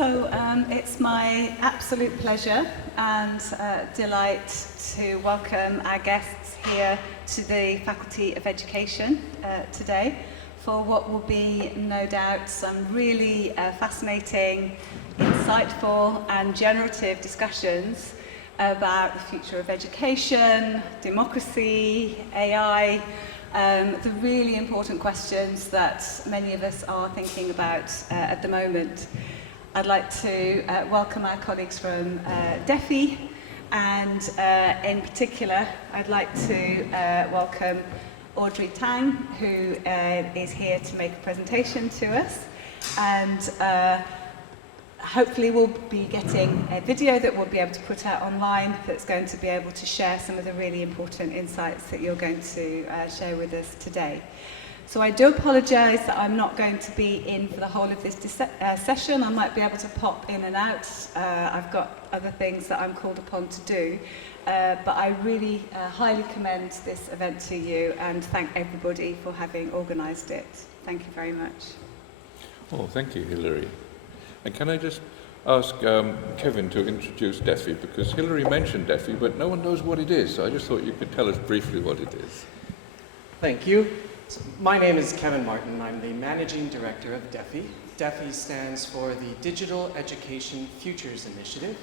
It's my absolute pleasure and delight to welcome our guests here to the Faculty of Education today for what will be, no doubt, some really fascinating, insightful and generative discussions about the future of education, democracy, AI, the really important questions that many of us are thinking about at the moment. I'd like to welcome our colleagues from DEFI, and in particular, I'd like to welcome Audrey Tang, who is here to make a presentation to us, and hopefully we'll be getting a video that we'll be able to put out online that's going to be able to share some of the really important insights that you're going to share with us today. So I do apologise that I'm not going to be in for the whole of this session. I might be able to pop in and out. I've got other things that I'm called upon to do. But I really highly commend this event to you and thank everybody for having organised it. Thank you very much. Oh, thank you, Hilary. And can I just ask Kevin to introduce DEFI, because Hilary mentioned DEFI, but no one knows what it is. So I just thought you could tell us briefly what it is. Thank you. So my name is Kevin Martin. I'm the Managing Director of DEFI. DEFI stands for the Digital Education Futures Initiative.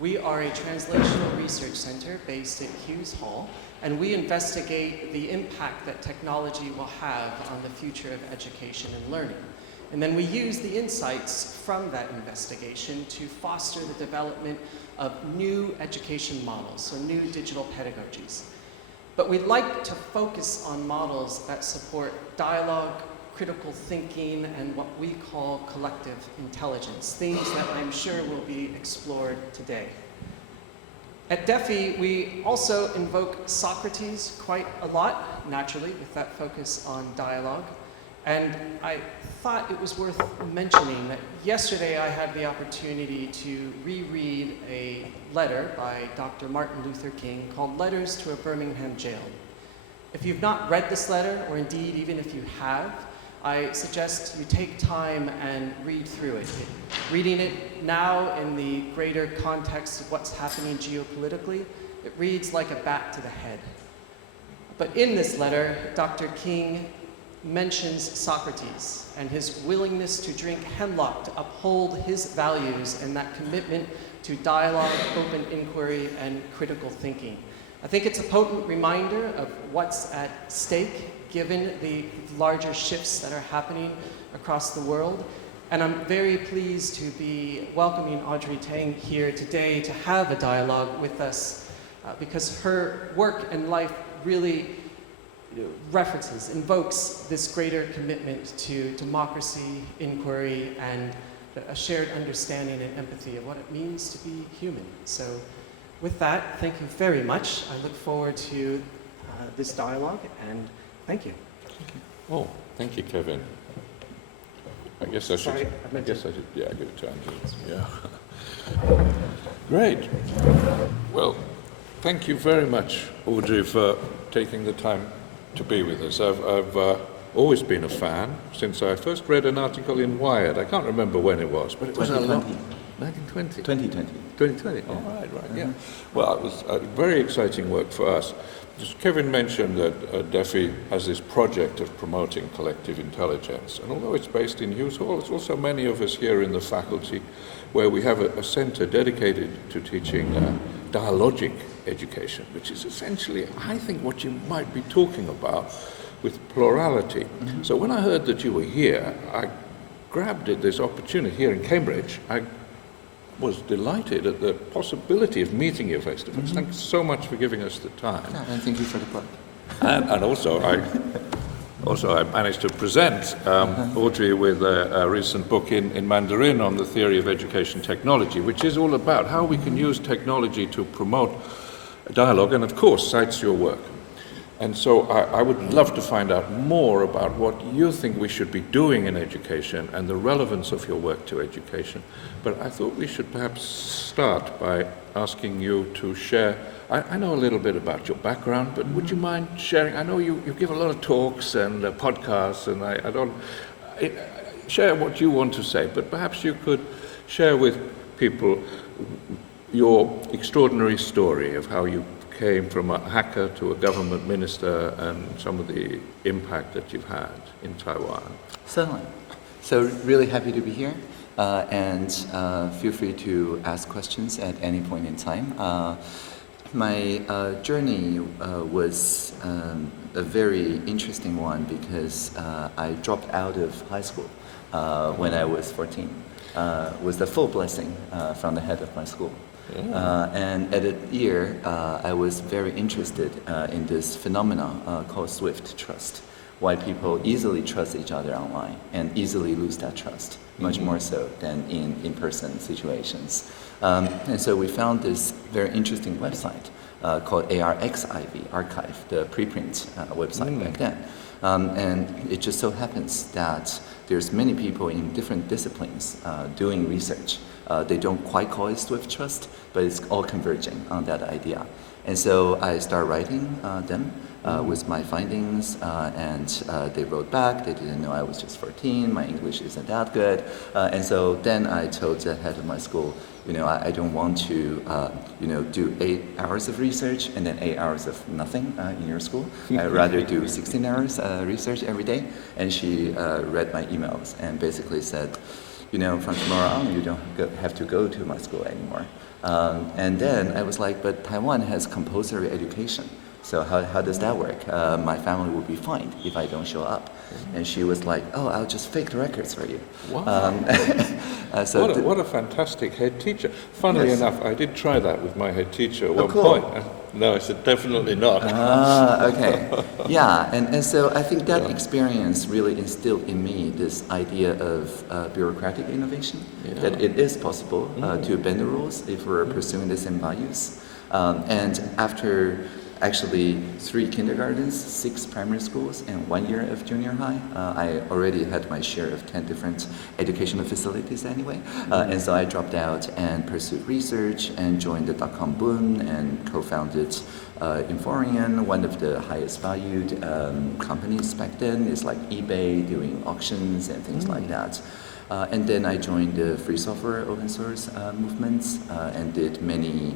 We are a translational research center based at Hughes Hall, and we investigate the impact that technology will have on the future of education and learning. And then we use the insights from that investigation to foster the development of new education models, so new digital pedagogies. But we like to focus on models that support dialogue, critical thinking, and what we call collective intelligence, themes that I'm sure will be explored today. At DEFI, we also invoke Socrates quite a lot, naturally, with that focus on dialogue. And I thought it was worth mentioning that yesterday I had the opportunity to reread a letter by Dr. Martin Luther King called Letters to a Birmingham Jail. If you've not read this letter, or indeed even if you have, I suggest you take time and read through it. Reading it now in the greater context of what's happening geopolitically, it reads like a bat to the head. But in this letter, Dr. King mentions Socrates and his willingness to drink hemlock to uphold his values and that commitment to dialogue, open inquiry, and critical thinking. I think it's a potent reminder of what's at stake given the larger shifts that are happening across the world. And I'm very pleased to be welcoming Audrey Tang here today to have a dialogue with us because her work and life really invokes this greater commitment to democracy, inquiry, and a shared understanding and empathy of what it means to be human. So with that, thank you very much. I look forward to this dialogue, and thank you. Oh, thank you, Kevin. I guess I should, yeah, give it to Andrew. Yeah. Great. Well, thank you very much, Audrey, for taking the time to be with us. I've always been a fan since I first read an article in Wired. I can't remember when it was, but it was 1920. 2020. 2020. Yeah. Oh, right, yeah. Well, it was very exciting work for us. Just Kevin mentioned that DEFI has this project of promoting collective intelligence, and although it's based in Hughes Hall, it's also many of us here in the faculty where we have a center dedicated to teaching dialogic education, which is essentially, I think, what you might be talking about with plurality. Mm-hmm. So when I heard that you were here, I grabbed at this opportunity here in Cambridge. I was delighted at the possibility of meeting you face to face. Mm-hmm. Thanks so much for giving us the time. Yeah, and thank you for the plug. And also, I managed to present Audrey with a recent book in Mandarin on the theory of education technology, which is all about how we can use technology to promote dialogue, and of course cites your work. And so I would love to find out more about what you think we should be doing in education and the relevance of your work to education. But I thought we should perhaps start by asking you to share. I know a little bit about your background, but would you mind sharing? I know you give a lot of talks and podcasts, and share what you want to say, but perhaps you could share with people your extraordinary story of how you came from a hacker to a government minister and some of the impact that you've had in Taiwan. Certainly. So really happy to be here, and feel free to ask questions at any point in time. My journey was a very interesting one because I dropped out of high school when I was 14. Was the full blessing from the head of my school. And at a year, I was very interested in this phenomena called swift trust, why people easily trust each other online and easily lose that trust, much more so than in in-person situations. And so we found this very interesting website called ARXIV, Archive, the preprint website back then. And it just so happens that there's many people in different disciplines doing research. They don't quite call it swift trust, but it's all converging on that idea. And so I started writing them with my findings, and they wrote back. They didn't know I was just 14, my English isn't that good. And so then I told the head of my school, I don't want to, do 8 hours of research and then 8 hours of nothing in your school. I'd rather do 16 hours research every day. And she read my emails and basically said, from tomorrow on, you don't have to go to my school anymore. And then I was like, but Taiwan has compulsory education. So how does that work? My family will be fined if I don't show up. And she was like, oh, I'll just fake the records for you. Wow. What a fantastic head teacher. Funnily enough, I did try that with my head teacher at one point. No, I said, definitely not. Okay. Yeah, and so I think that experience really instilled in me this idea of bureaucratic innovation, that it is possible to bend the rules if we're pursuing the same values. And after actually 3 kindergartens, 6 primary schools, and 1 year of junior high, I already had my share of 10 different educational facilities anyway. And so I dropped out and pursued research and joined the dot-com boom and co-founded Inforian, one of the highest valued companies back then. It's like eBay doing auctions and things like that. And then I joined the free software open source movements and did many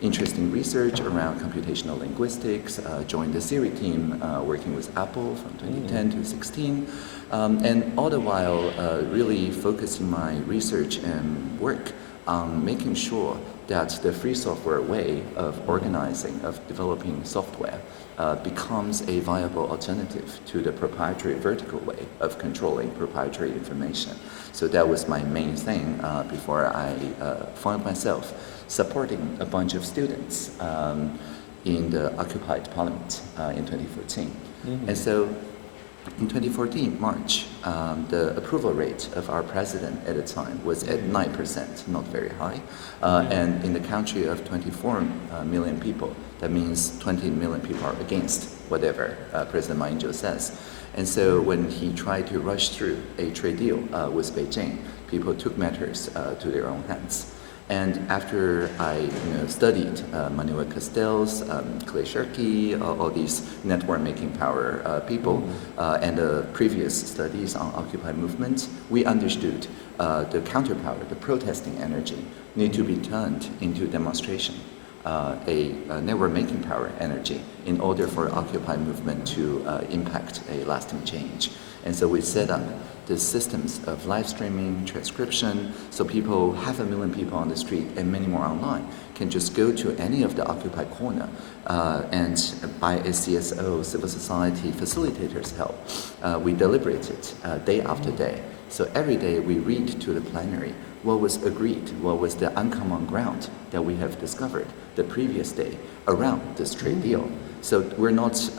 interesting research around computational linguistics, joined the civic team working with Apple from 2010 to 16, and all the while really focusing my research and work on making sure that the free software way of organizing, of developing software becomes a viable alternative to the proprietary vertical way of controlling proprietary information. So that was my main thing before I found myself supporting a bunch of students in the occupied parliament in 2014. And so in 2014, March, the approval rate of our president at the time was at 9%, not very high. And in the country of 24 million people, that means 20 million people are against whatever President Ma Ying-jeou says. And so when he tried to rush through a trade deal with Beijing, people took matters to their own hands. And after I studied Manuel Castells, Clay Shirky, all these network making power people, and the previous studies on Occupy movement, we understood the counterpower, the protesting energy, need to be turned into demonstration, a network making power energy, in order for Occupy movement to impact a lasting change. And so we set up the systems of live streaming, transcription, so people, 500,000 people on the street and many more online can just go to any of the occupied corner and by a CSO, civil society facilitators help, we deliberate it day after day. So every day we read to the plenary what was agreed, what was the uncommon ground that we have discovered the previous day around this trade deal. So we're not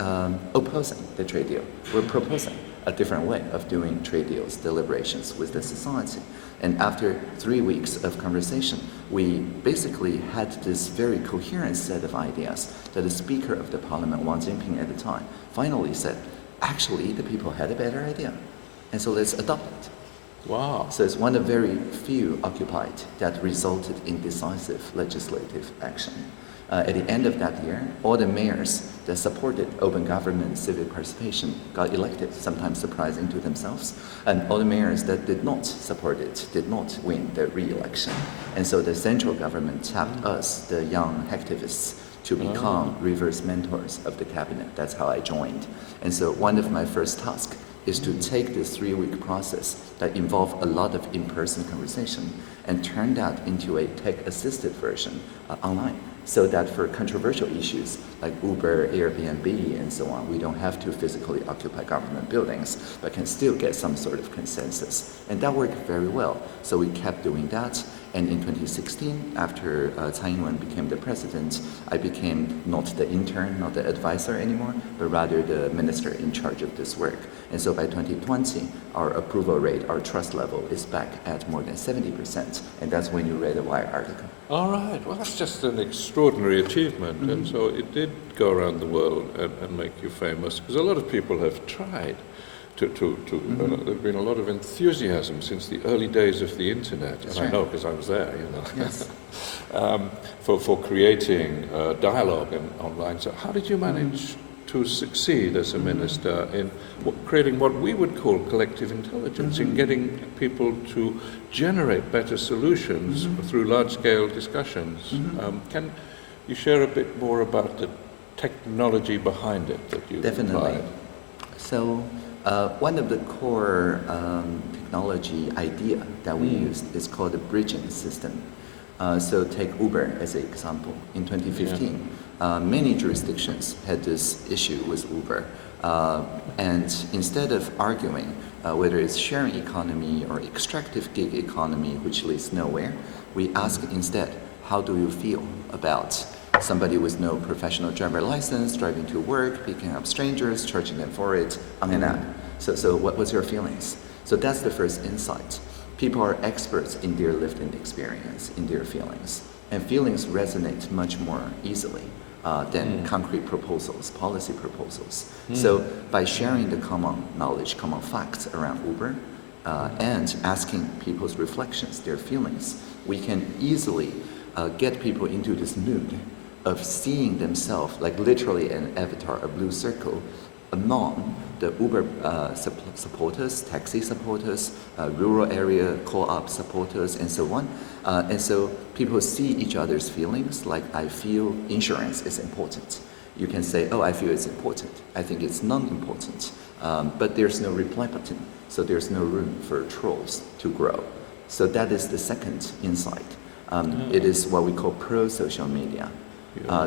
opposing the trade deal, we're proposing a different way of doing trade deals, deliberations with the society. And after 3 weeks of conversation, we basically had this very coherent set of ideas that the Speaker of the Parliament, Wang Jinping at the time, finally said, actually, the people had a better idea. And so let's adopt it. Wow. So it's one of very few occupied that resulted in decisive legislative action. At the end of that year, all the mayors that supported open government, civic participation got elected, sometimes surprising to themselves. And all the mayors that did not support it did not win the re-election. And so the central government tapped us, the young activists, to become reverse mentors of the cabinet. That's how I joined. And so one of my first tasks is to take this 3-week process that involved a lot of in-person conversation and turn that into a tech-assisted version online, so that for controversial issues like Uber, Airbnb, and so on, we don't have to physically occupy government buildings, but can still get some sort of consensus. And that worked very well. So we kept doing that. And in 2016, after Taiwan became the president, I became not the intern, not the advisor anymore, but rather the minister in charge of this work. And so by 2020, our approval rate, our trust level is back at more than 70%. And that's when you read the Wire article. All right. Well, that's just an extraordinary achievement. And so it did go around the world and make you famous, because a lot of people have tried there's been a lot of enthusiasm since the early days of the internet. That's and right. I know because I was there, Yes. for creating dialogue online. So how did you manage to succeed as a minister in creating what we would call collective intelligence, in getting people to generate better solutions through large-scale discussions? Can you share a bit more about the technology behind it that you Definitely. applied? So one of the core technology idea that we used is called the bridging system. So take Uber as an example. In 2015, many jurisdictions had this issue with Uber. And instead of arguing whether it's sharing economy or extractive gig economy, which leads nowhere, we ask instead, how do you feel about somebody with no professional driver license driving to work, picking up strangers, charging them for it on an app? So what's your feelings? So that's the first insight. People are experts in their lived-in experience, in their feelings. And feelings resonate much more easily than concrete proposals, policy proposals. So by sharing the common knowledge, common facts around Uber, and asking people's reflections, their feelings, we can easily get people into this mood of seeing themselves like literally an avatar, a blue circle, among the Uber supporters, taxi supporters, rural area co-op supporters, and so on. And so people see each other's feelings, like I feel insurance is important. You can say, oh, I feel it's important. I think it's non-important. But there's no reply button, so there's no room for trolls to grow. So that is the second insight. It is what we call pro-social media.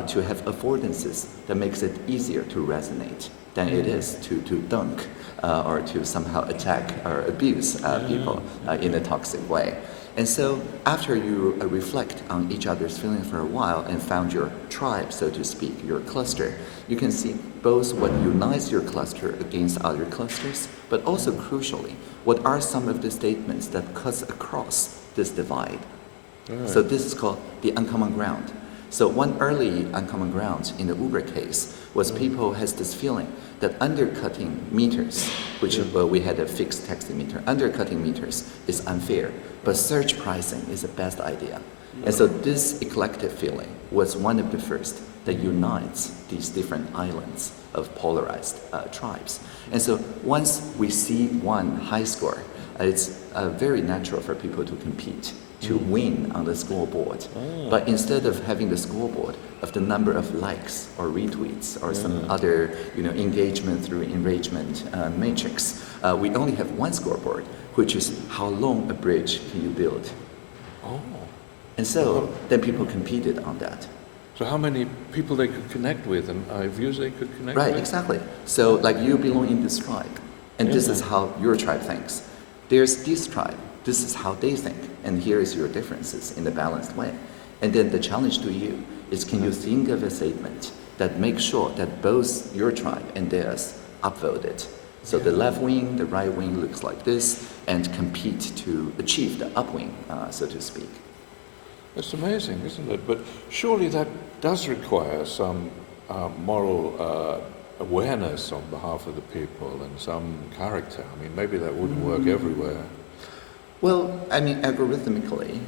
To have affordances that makes it easier to resonate than it is to dunk or to somehow attack or abuse people in a toxic way. And so after you reflect on each other's feelings for a while and found your tribe, so to speak, your cluster, you can see both what unites your cluster against other clusters, but also crucially, what are some of the statements that cuts across this divide. Right. So this is called the uncommon ground. So one early uncommon ground in the Uber case was people has this feeling that undercutting meters, which we had a fixed taxi meter, undercutting meters is unfair, but surge pricing is the best idea. And so this eclectic feeling was one of the first that unites these different islands of polarized tribes. And so once we see one high score, it's very natural for people to compete, to win on the scoreboard. But instead of having the scoreboard of the number of likes or retweets or some other engagement through enragement matrix, we only have one scoreboard, which is how long a bridge can you build. And so then people competed on that. So how many people they could connect with and views they could connect with? Right, exactly. So like you belong in this tribe, and this is how your tribe thinks. There's this tribe, this is how they think, and here is your differences in a balanced way. And then the challenge to you is, can you think of a statement that makes sure that both your tribe and theirs upvoted? So the left wing, the right wing looks like this, and compete to achieve the upwing, so to speak. It's amazing, isn't it? But surely that does require some moral awareness on behalf of the people and some character. I mean, maybe that wouldn't work everywhere. Well, I mean, algorithmically,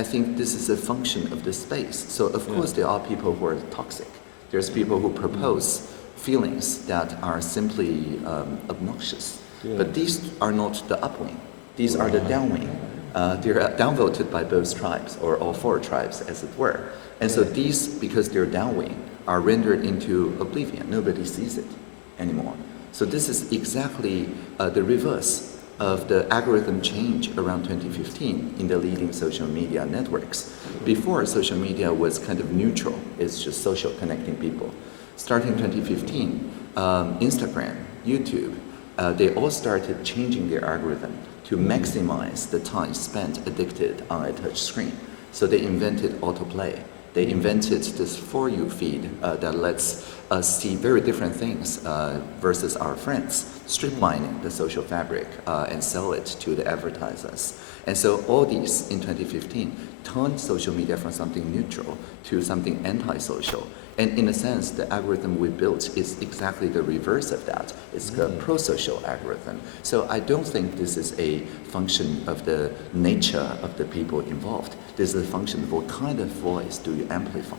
I think this is a function of the space. So of course there are people who are toxic. There's people who propose feelings that are simply obnoxious. Yeah. But these are not the upwing. These are the downwing. They're downvoted by both tribes, or all four tribes, as it were. And so these, because they're downwing, are rendered into oblivion. Nobody sees it anymore. So this is exactly the reverse of the algorithm change around 2015 in the leading social media networks. Before, social media was kind of neutral. It's just social, connecting people. Starting 2015, Instagram, YouTube, they all started changing their algorithm to maximize the time spent addicted on a touch screen. So they invented autoplay. They invented this For You feed that lets us see very different things versus our friends, streamlining the social fabric and sell it to the advertisers. And so all these in 2015 turned social media from something neutral to something antisocial. And in a sense, the algorithm we built is exactly the reverse of that. It's a pro-social algorithm. So I don't think this is a function of the nature of the people involved. This is a function of what kind of voice do you amplify.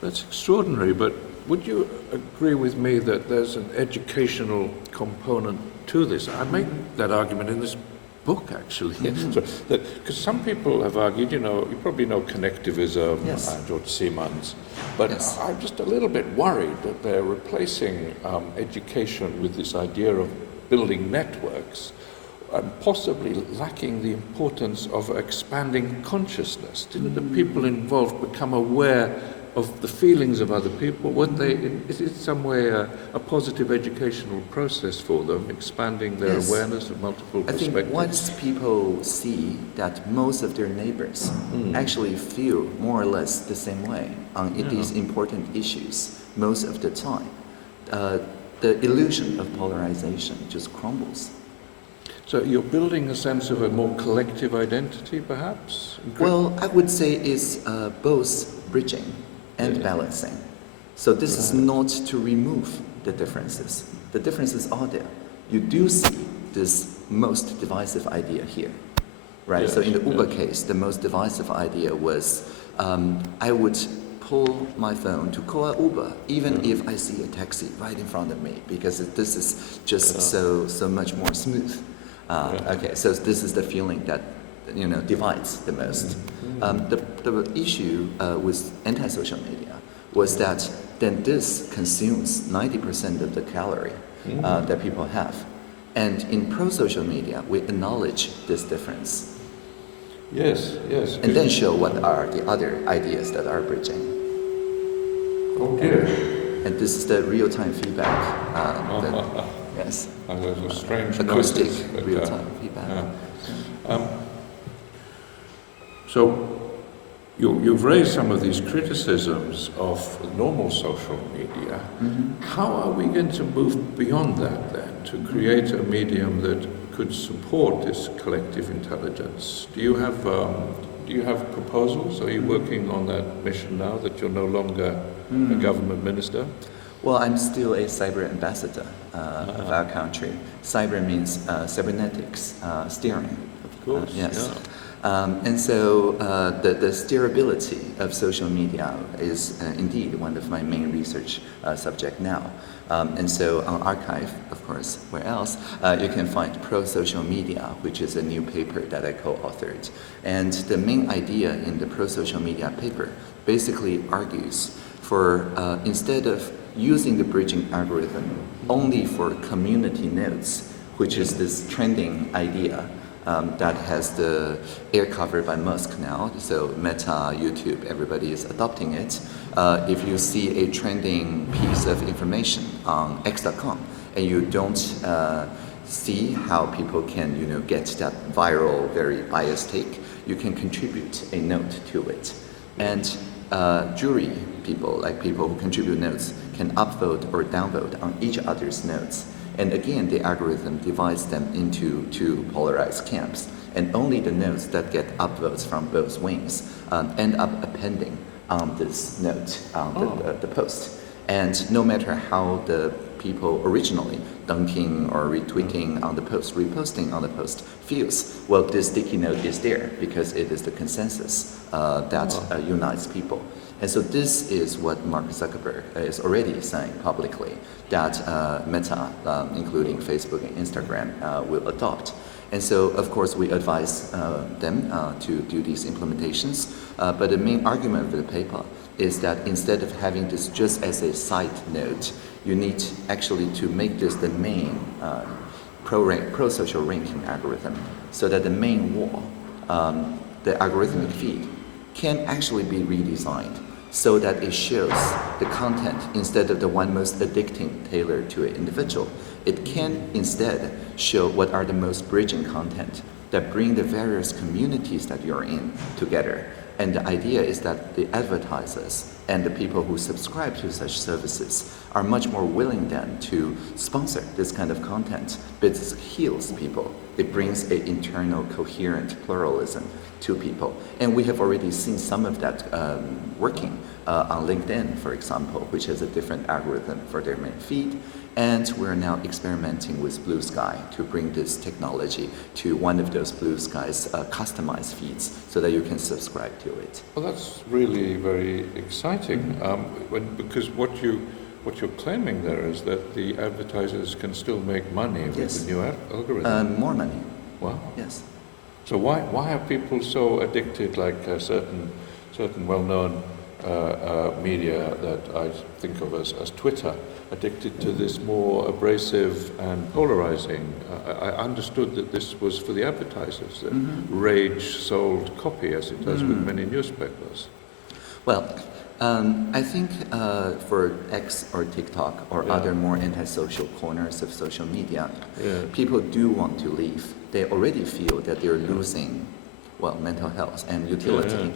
That's extraordinary, but would you agree with me that there's an educational component to this? I make that argument in this book, actually. Because some people have argued, you probably know connectivism, Yes. George Siemens, but Yes. I'm just a little bit worried that they're replacing education with this idea of building networks, and possibly lacking the importance of expanding consciousness. Didn't the people involved become aware of the feelings of other people? Is it some way a positive educational process for them, expanding their Yes. awareness of multiple I perspectives? think once people see that most of their neighbors actually feel more or less the same way on these important issues most of the time, the illusion of polarization just crumbles. So you're building a sense of a more collective identity, perhaps? Well, I would say it's both bridging and balancing. So this is not to remove the differences. The differences are there. You do see this most divisive idea here, right? Yes, So in the Uber case, the most divisive idea was I would pull my phone to call an Uber, even if I see a taxi right in front of me, because this is just so much more smooth. Okay, so this is the feeling that divides the most. The issue with anti-social media was that then this consumes 90% of the calorie that people have. And in pro-social media, we acknowledge this difference. Yes. And then show what are the other ideas that are bridging. Oh dear. And this is the real-time feedback. Yes. There's a strange Acoustic noises, but, real-time feedback. So you've raised some of these criticisms of normal social media. How are we going to move beyond that then, to create a medium that could support this collective intelligence? Do you have proposals? Are you working on that mission now that you're no longer a government minister? Well, I'm still a cyber ambassador of our country. Cyber means cybernetics, steering. Of course, yes. And so the steerability of social media is indeed one of my main research subject now. And so on Archive, of course, where else, you can find Pro-Social Media, which is a new paper that I co-authored. And the main idea in the Pro-Social Media paper basically argues for instead of using the bridging algorithm only for community nodes, which is this trending idea that has the air covered by Musk now, so Meta, YouTube, everybody is adopting it. If you see a trending piece of information on X.com and you don't see how people can get that viral, very biased take, you can contribute a note to it. And jury people, like people who contribute notes, can upvote or downvote on each other's notes. And again, the algorithm divides them into two polarized camps. And only the notes that get upvotes from both wings end up appending on this note on the post. And no matter how the people originally dunking or retweeting on the post, reposting on the post feels, well, this sticky note is there because it is the consensus that unites people. And so this is what Mark Zuckerberg is already saying publicly, that Meta, including Facebook and Instagram, will adopt. And so, of course, we advise them to do these implementations. But the main argument of the paper is that instead of having this just as a side note, you need actually to make this the main pro-social ranking algorithm, so that the main wall, the algorithmic feed, can actually be redesigned so that it shows the content instead of the one most addicting tailored to an individual. It can instead show what are the most bridging content that bring the various communities that you're in together. And the idea is that the advertisers and the people who subscribe to such services are much more willing then to sponsor this kind of content. But it heals people. It brings an internal coherent pluralism to people. And we have already seen some of that working on LinkedIn, for example, which has a different algorithm for their main feed. And we're now experimenting with Blue Sky to bring this technology to one of those Blue Sky's customized feeds so that you can subscribe to it. Well, that's really very exciting, because what you're claiming there is that the advertisers can still make money with the new algorithm. More money. Wow. Yes. So why are people so addicted, like certain well-known media that I think of as Twitter, addicted to this more abrasive and polarizing? I understood that this was for the advertisers, that rage sold copy, as it does with many newspapers. Well, I think for X or TikTok or other more antisocial corners of social media, people do want to leave. They already feel that they're losing, well, mental health and utility,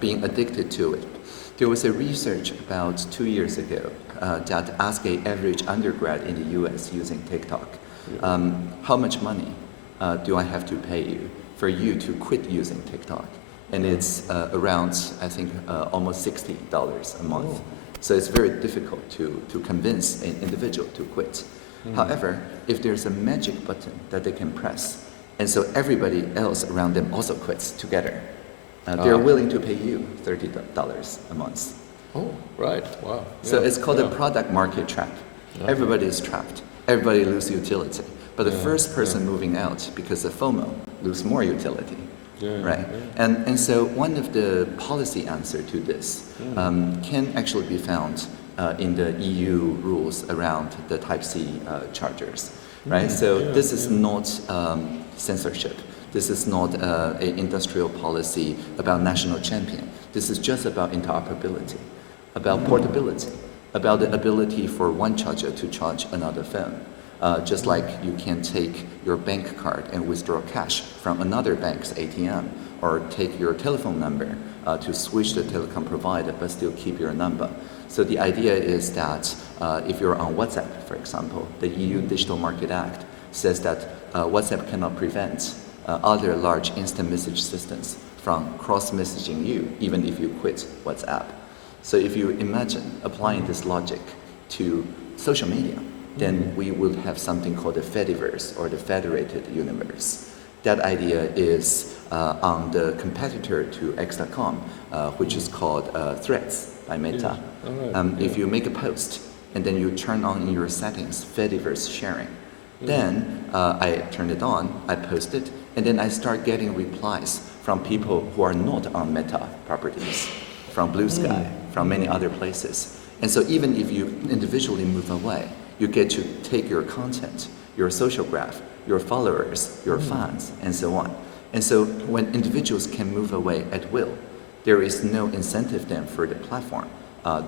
being addicted to it. There was a research about 2 years ago that asked an average undergrad in the US using TikTok, how much money do I have to pay you for you to quit using TikTok? And it's around, I think, almost $60 a month. So it's very difficult to convince an individual to quit. However, if there's a magic button that they can press, and so everybody else around them also quits together, they're willing to pay you $30 a month. Oh, right. Wow. So it's called a product market trap. Everybody is trapped. Everybody loses utility. But the first person moving out because of FOMO lose more utility. Right. And so one of the policy answer to this can actually be found in the EU rules around the Type-C chargers. Right. So this is not censorship. This is not an industrial policy about national champion. This is just about interoperability, about portability, about the ability for one charger to charge another phone. Just like you can take your bank card and withdraw cash from another bank's ATM, or take your telephone number to switch the telecom provider but still keep your number. So the idea is that if you're on WhatsApp, for example, the EU Digital Market Act says that WhatsApp cannot prevent other large instant message systems from cross-messaging you, even if you quit WhatsApp. So if you imagine applying this logic to social media, then we would have something called the Fediverse, or the federated universe. That idea is on the competitor to X.com, which is called Threads by Meta. If you make a post and then you turn on in your settings Fediverse sharing, then I turn it on, I post it, and then I start getting replies from people who are not on Meta properties, from Blue Sky, from many other places. And so even if you individually move away, you get to take your content, your social graph, your followers, your fans, and so on. And so when individuals can move away at will, there is no incentive then for the platform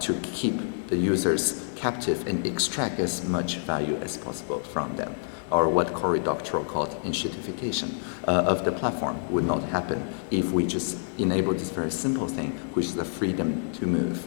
to keep the users captive and extract as much value as possible from them, or what Cory Doctorow called institutification of the platform would not happen if we just enable this very simple thing, which is the freedom to move.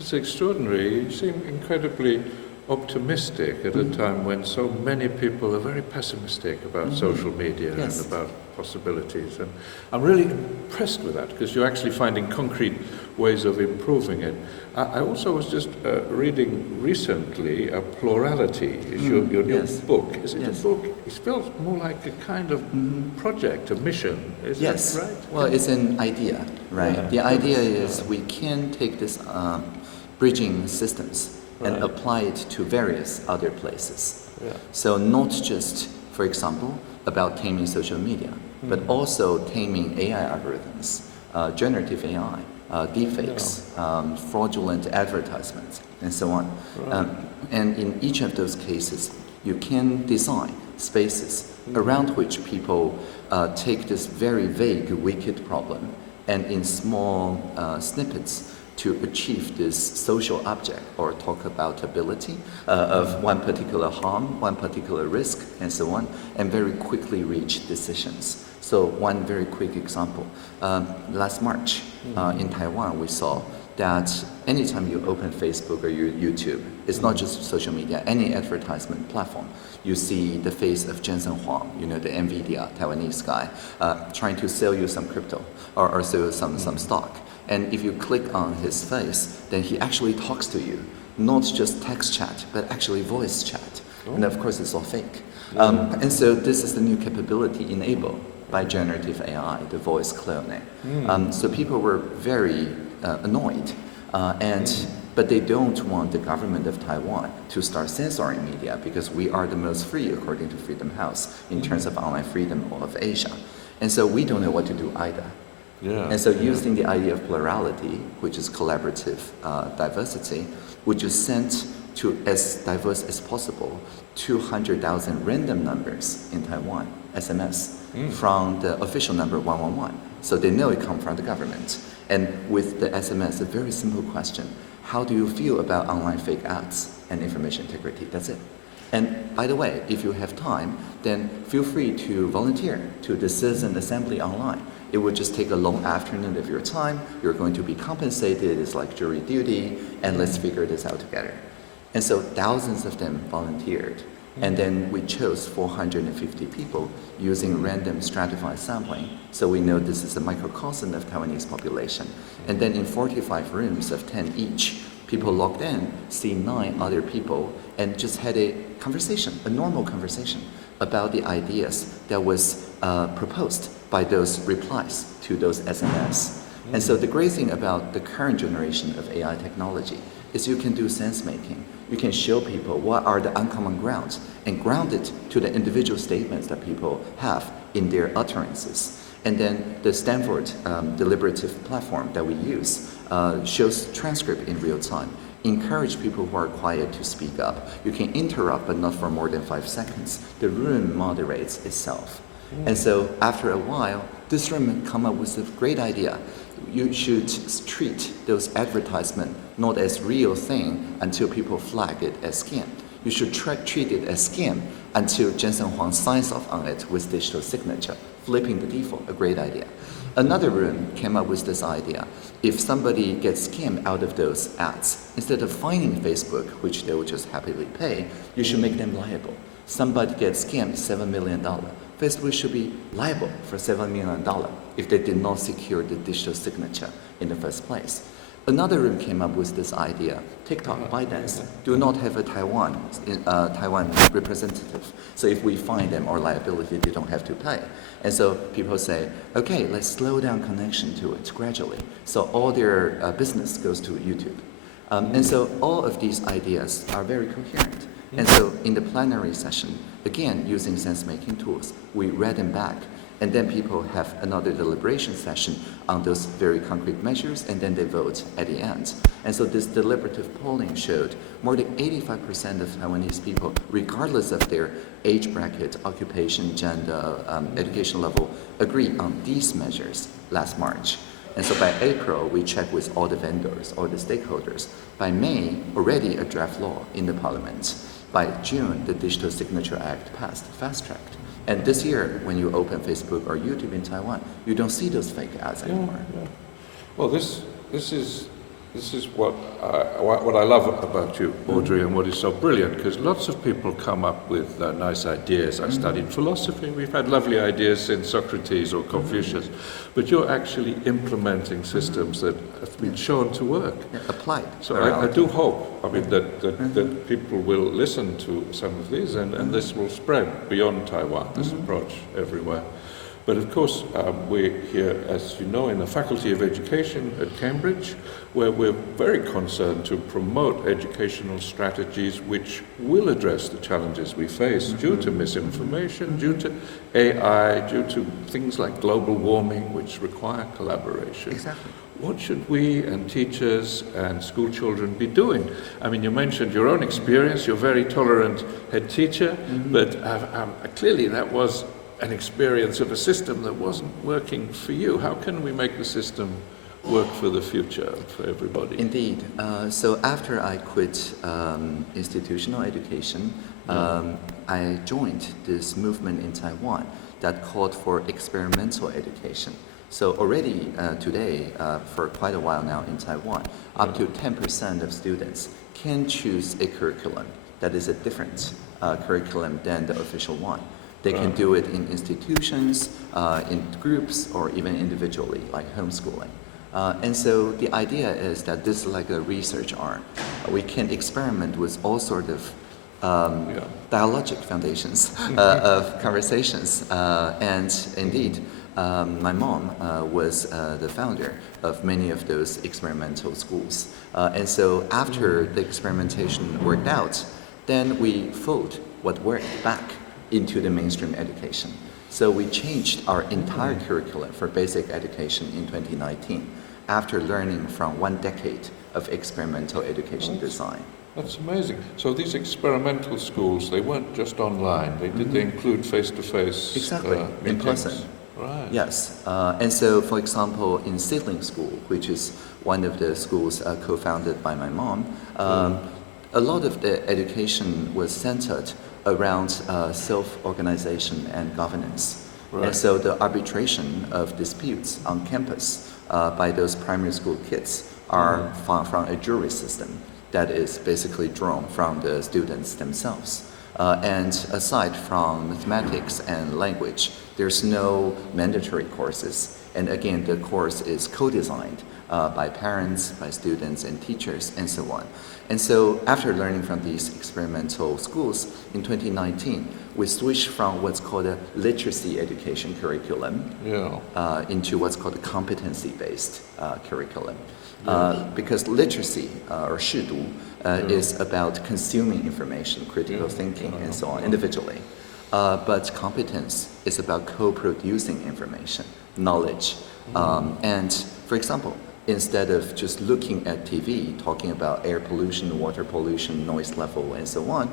It's extraordinary. You seem incredibly optimistic at a time when so many people are very pessimistic about social media and about possibilities. And I'm really impressed with that because you're actually finding concrete ways of improving it. I also was just reading recently Plurality, is your new yes. book. Is it Yes. a book? It feels more like a kind of project, a mission. Is Yes. that right? Well, it's an idea, right? Yeah. The idea is we can take this bridging systems and Right. apply it to various other places. Yeah. So not just, for example, about taming social media, but also taming AI algorithms, generative AI, deepfakes, fraudulent advertisements, and so on. Right. And in each of those cases, you can design spaces around which people take this very vague, wicked problem and in small snippets to achieve this social object or talk about ability of one particular harm, one particular risk, and so on, and very quickly reach decisions. So one very quick example. Last March in Taiwan, we saw that anytime you open Facebook or YouTube, it's not just social media, any advertisement platform, you see the face of Jensen Huang, you know, the NVIDIA Taiwanese guy, trying to sell you some crypto or sell you some stock. And if you click on his face, then he actually talks to you, not just text chat, but actually voice chat. And of course, it's all fake. And so this is the new capability enabled by generative AI, the voice cloning. So people were very annoyed, but they don't want the government of Taiwan to start censoring media because we are the most free, according to Freedom House, in terms of online freedom of Asia. And so we don't know what to do either. Yeah. And so using the idea of plurality, which is collaborative diversity, we just sent to as diverse as possible 200,000 random numbers in Taiwan, SMS, from the official number 111. So they know it comes from the government. And with the SMS, a very simple question: how do you feel about online fake ads and information integrity? That's it. And by the way, if you have time, then feel free to volunteer to the citizen assembly online. It would just take a long afternoon of your time. You're going to be compensated. It's like jury duty, and let's figure this out together. And so thousands of them volunteered. And then we chose 450 people using random stratified sampling. So we know this is a microcosm of Taiwanese population. And then in 45 rooms of 10 each, people logged in, see 9 other people, and just had a conversation, a normal conversation about the ideas that was proposed by those replies to those SMS. And so the great thing about the current generation of AI technology is you can do sense making. You can show people what are the uncommon grounds and ground it to the individual statements that people have in their utterances. And then the Stanford deliberative platform that we use shows transcript in real time. Encourage people who are quiet to speak up. You can interrupt, but not for more than 5 seconds. The room moderates itself. And so after a while, this room come up with a great idea. You should treat those advertisements not as real thing until people flag it as scam. You should treat it as scam until Jensen Huang signs off on it with digital signature, flipping the default, a great idea. Another room came up with this idea. If somebody gets scammed out of those ads, instead of fining Facebook, which they will just happily pay, you should make them liable. Somebody gets scammed $7 million. Facebook should be liable for $7 million if they did not secure the digital signature in the first place. Another room came up with this idea. TikTok, ByteDance do not have a Taiwan representative. So if we fine them or liability, they don't have to pay. And so people say, okay, let's slow down connection to it gradually. So all their business goes to YouTube. And so all of these ideas are very coherent. And so in the plenary session, again, using sense-making tools, we read them back. And then people have another deliberation session on those very concrete measures, and then they vote at the end. And so this deliberative polling showed more than 85% of Taiwanese people, regardless of their age bracket, occupation, gender, education level, agree on these measures last March. And so by April, we checked with all the vendors, all the stakeholders. By May, already a draft law in the parliament. By June, the Digital Signature Act passed, fast-tracked. And this year, when you open Facebook or YouTube in Taiwan, you don't see those fake ads anymore. Yeah. Well, this is This is what I love about you, Audrey, and what is so brilliant, because lots of people come up with nice ideas. I studied philosophy. We've had lovely ideas since Socrates or Confucius, but you're actually implementing systems that have been shown to work. Applied. So I do hope, that people will listen to some of these, and this will spread beyond Taiwan, this approach everywhere. But of course, we're here, as you know, in the Faculty of Education at Cambridge, where we're very concerned to promote educational strategies which will address the challenges we face due to misinformation, due to AI, due to things like global warming, which require collaboration. Exactly. What should we and teachers and school children be doing? I mean, you mentioned your own experience. You're a very tolerant head teacher, but clearly that was an experience of a system that wasn't working for you. How can we make the system work for the future, for everybody? Indeed. So after I quit institutional education, I joined this movement in Taiwan that called for experimental education. So already today, for quite a while now in Taiwan, up to 10% of students can choose a curriculum that is a different curriculum than the official one. They can do it in institutions, in groups, or even individually, like homeschooling. And so the idea is that this is like a research arm. We can experiment with all sorts of dialogic foundations of conversations. And indeed, my mom was the founder of many of those experimental schools. And so after the experimentation worked out, then we fold what worked back into the mainstream education. So we changed our entire curriculum for basic education in 2019 after learning from 1 decade of experimental education design. That's amazing. So these experimental schools, they weren't just online. They include face-to-face Exactly, in meetings? person. Right. Yes, and so for example, in Seedling School, which is one of the schools co-founded by my mom, a lot of the education was centered around self-organization and governance. Right. And so the arbitration of disputes on campus by those primary school kids are from a jury system that is basically drawn from the students themselves. And aside from mathematics and language, there's no mandatory courses. And again, the course is co-designed by parents, by students and teachers, and so on. And so after learning from these experimental schools, in 2019, we switched from what's called a literacy education curriculum into what's called a competency-based curriculum. Because literacy, or 识读, is about consuming information, critical thinking, and so on, individually. But competence is about co-producing information, knowledge. And for example, instead of just looking at TV, talking about air pollution, water pollution, noise level, and so on,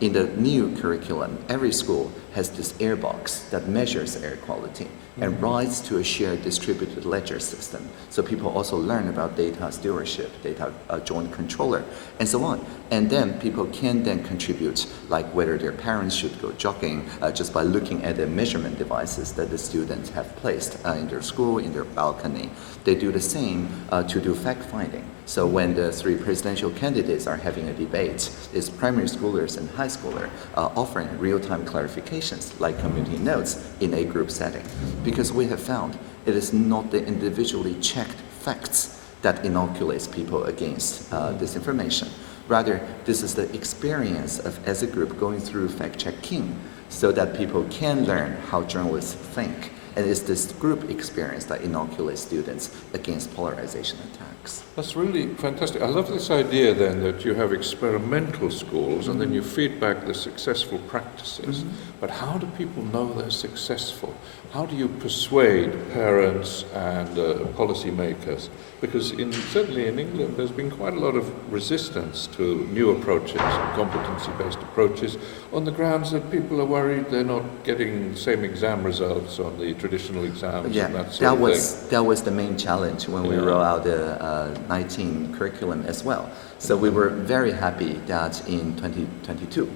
in the new curriculum, every school has this air box that measures air quality and writes to a shared distributed ledger system. So people also learn about data stewardship, data joint controller, and so on. And then people can then contribute, like whether their parents should go jogging just by looking at the measurement devices that the students have placed in their school, in their balcony. They do the same to do fact-finding. So when the 3 presidential candidates are having a debate, it's primary schoolers and high schooler offering real-time clarifications like community notes in a group setting. Because we have found it is not the individually checked facts that inoculates people against disinformation. Rather, this is the experience of, as a group, going through fact-checking so that people can learn how journalists think. And it's this group experience that inoculates students against polarization attacks. That's really fantastic. I love this idea then that you have experimental schools and then you feed back the successful practices. But how do people know they're successful? How do you persuade parents and policymakers? Because certainly in England there's been quite a lot of resistance to new approaches, competency-based approaches, on the grounds that people are worried they're not getting the same exam results on the traditional exams and that sort of thing. That was the main challenge when we rolled out the 19 curriculum as well. So we were very happy that in 2022,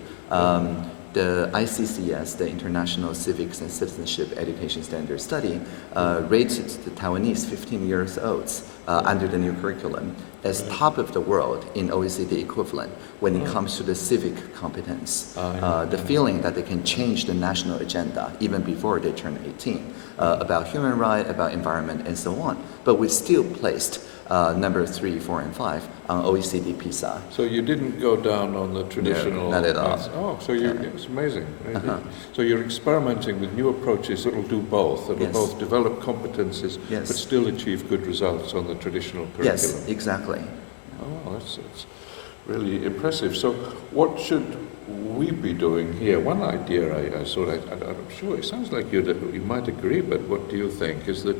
the ICCS, the International Civics and Citizenship Education Standard Study, rated the Taiwanese 15 years olds under the new curriculum as top of the world in OECD equivalent when it comes to the civic competence, the feeling that they can change the national agenda even before they turn 18, about human rights, about environment, and so on. But we still placed number 3, 4, and 5 on OECD PISA. So you didn't go down on the traditional... No, not at all. path. Oh, so it's amazing. Really. So you're experimenting with new approaches that will do both, that will both develop competences but still achieve good results on the traditional curriculum. Yes, exactly. Oh, that's really impressive. So what should we be doing here? One idea I saw, I'm sure it sounds like you might agree, but what do you think, is that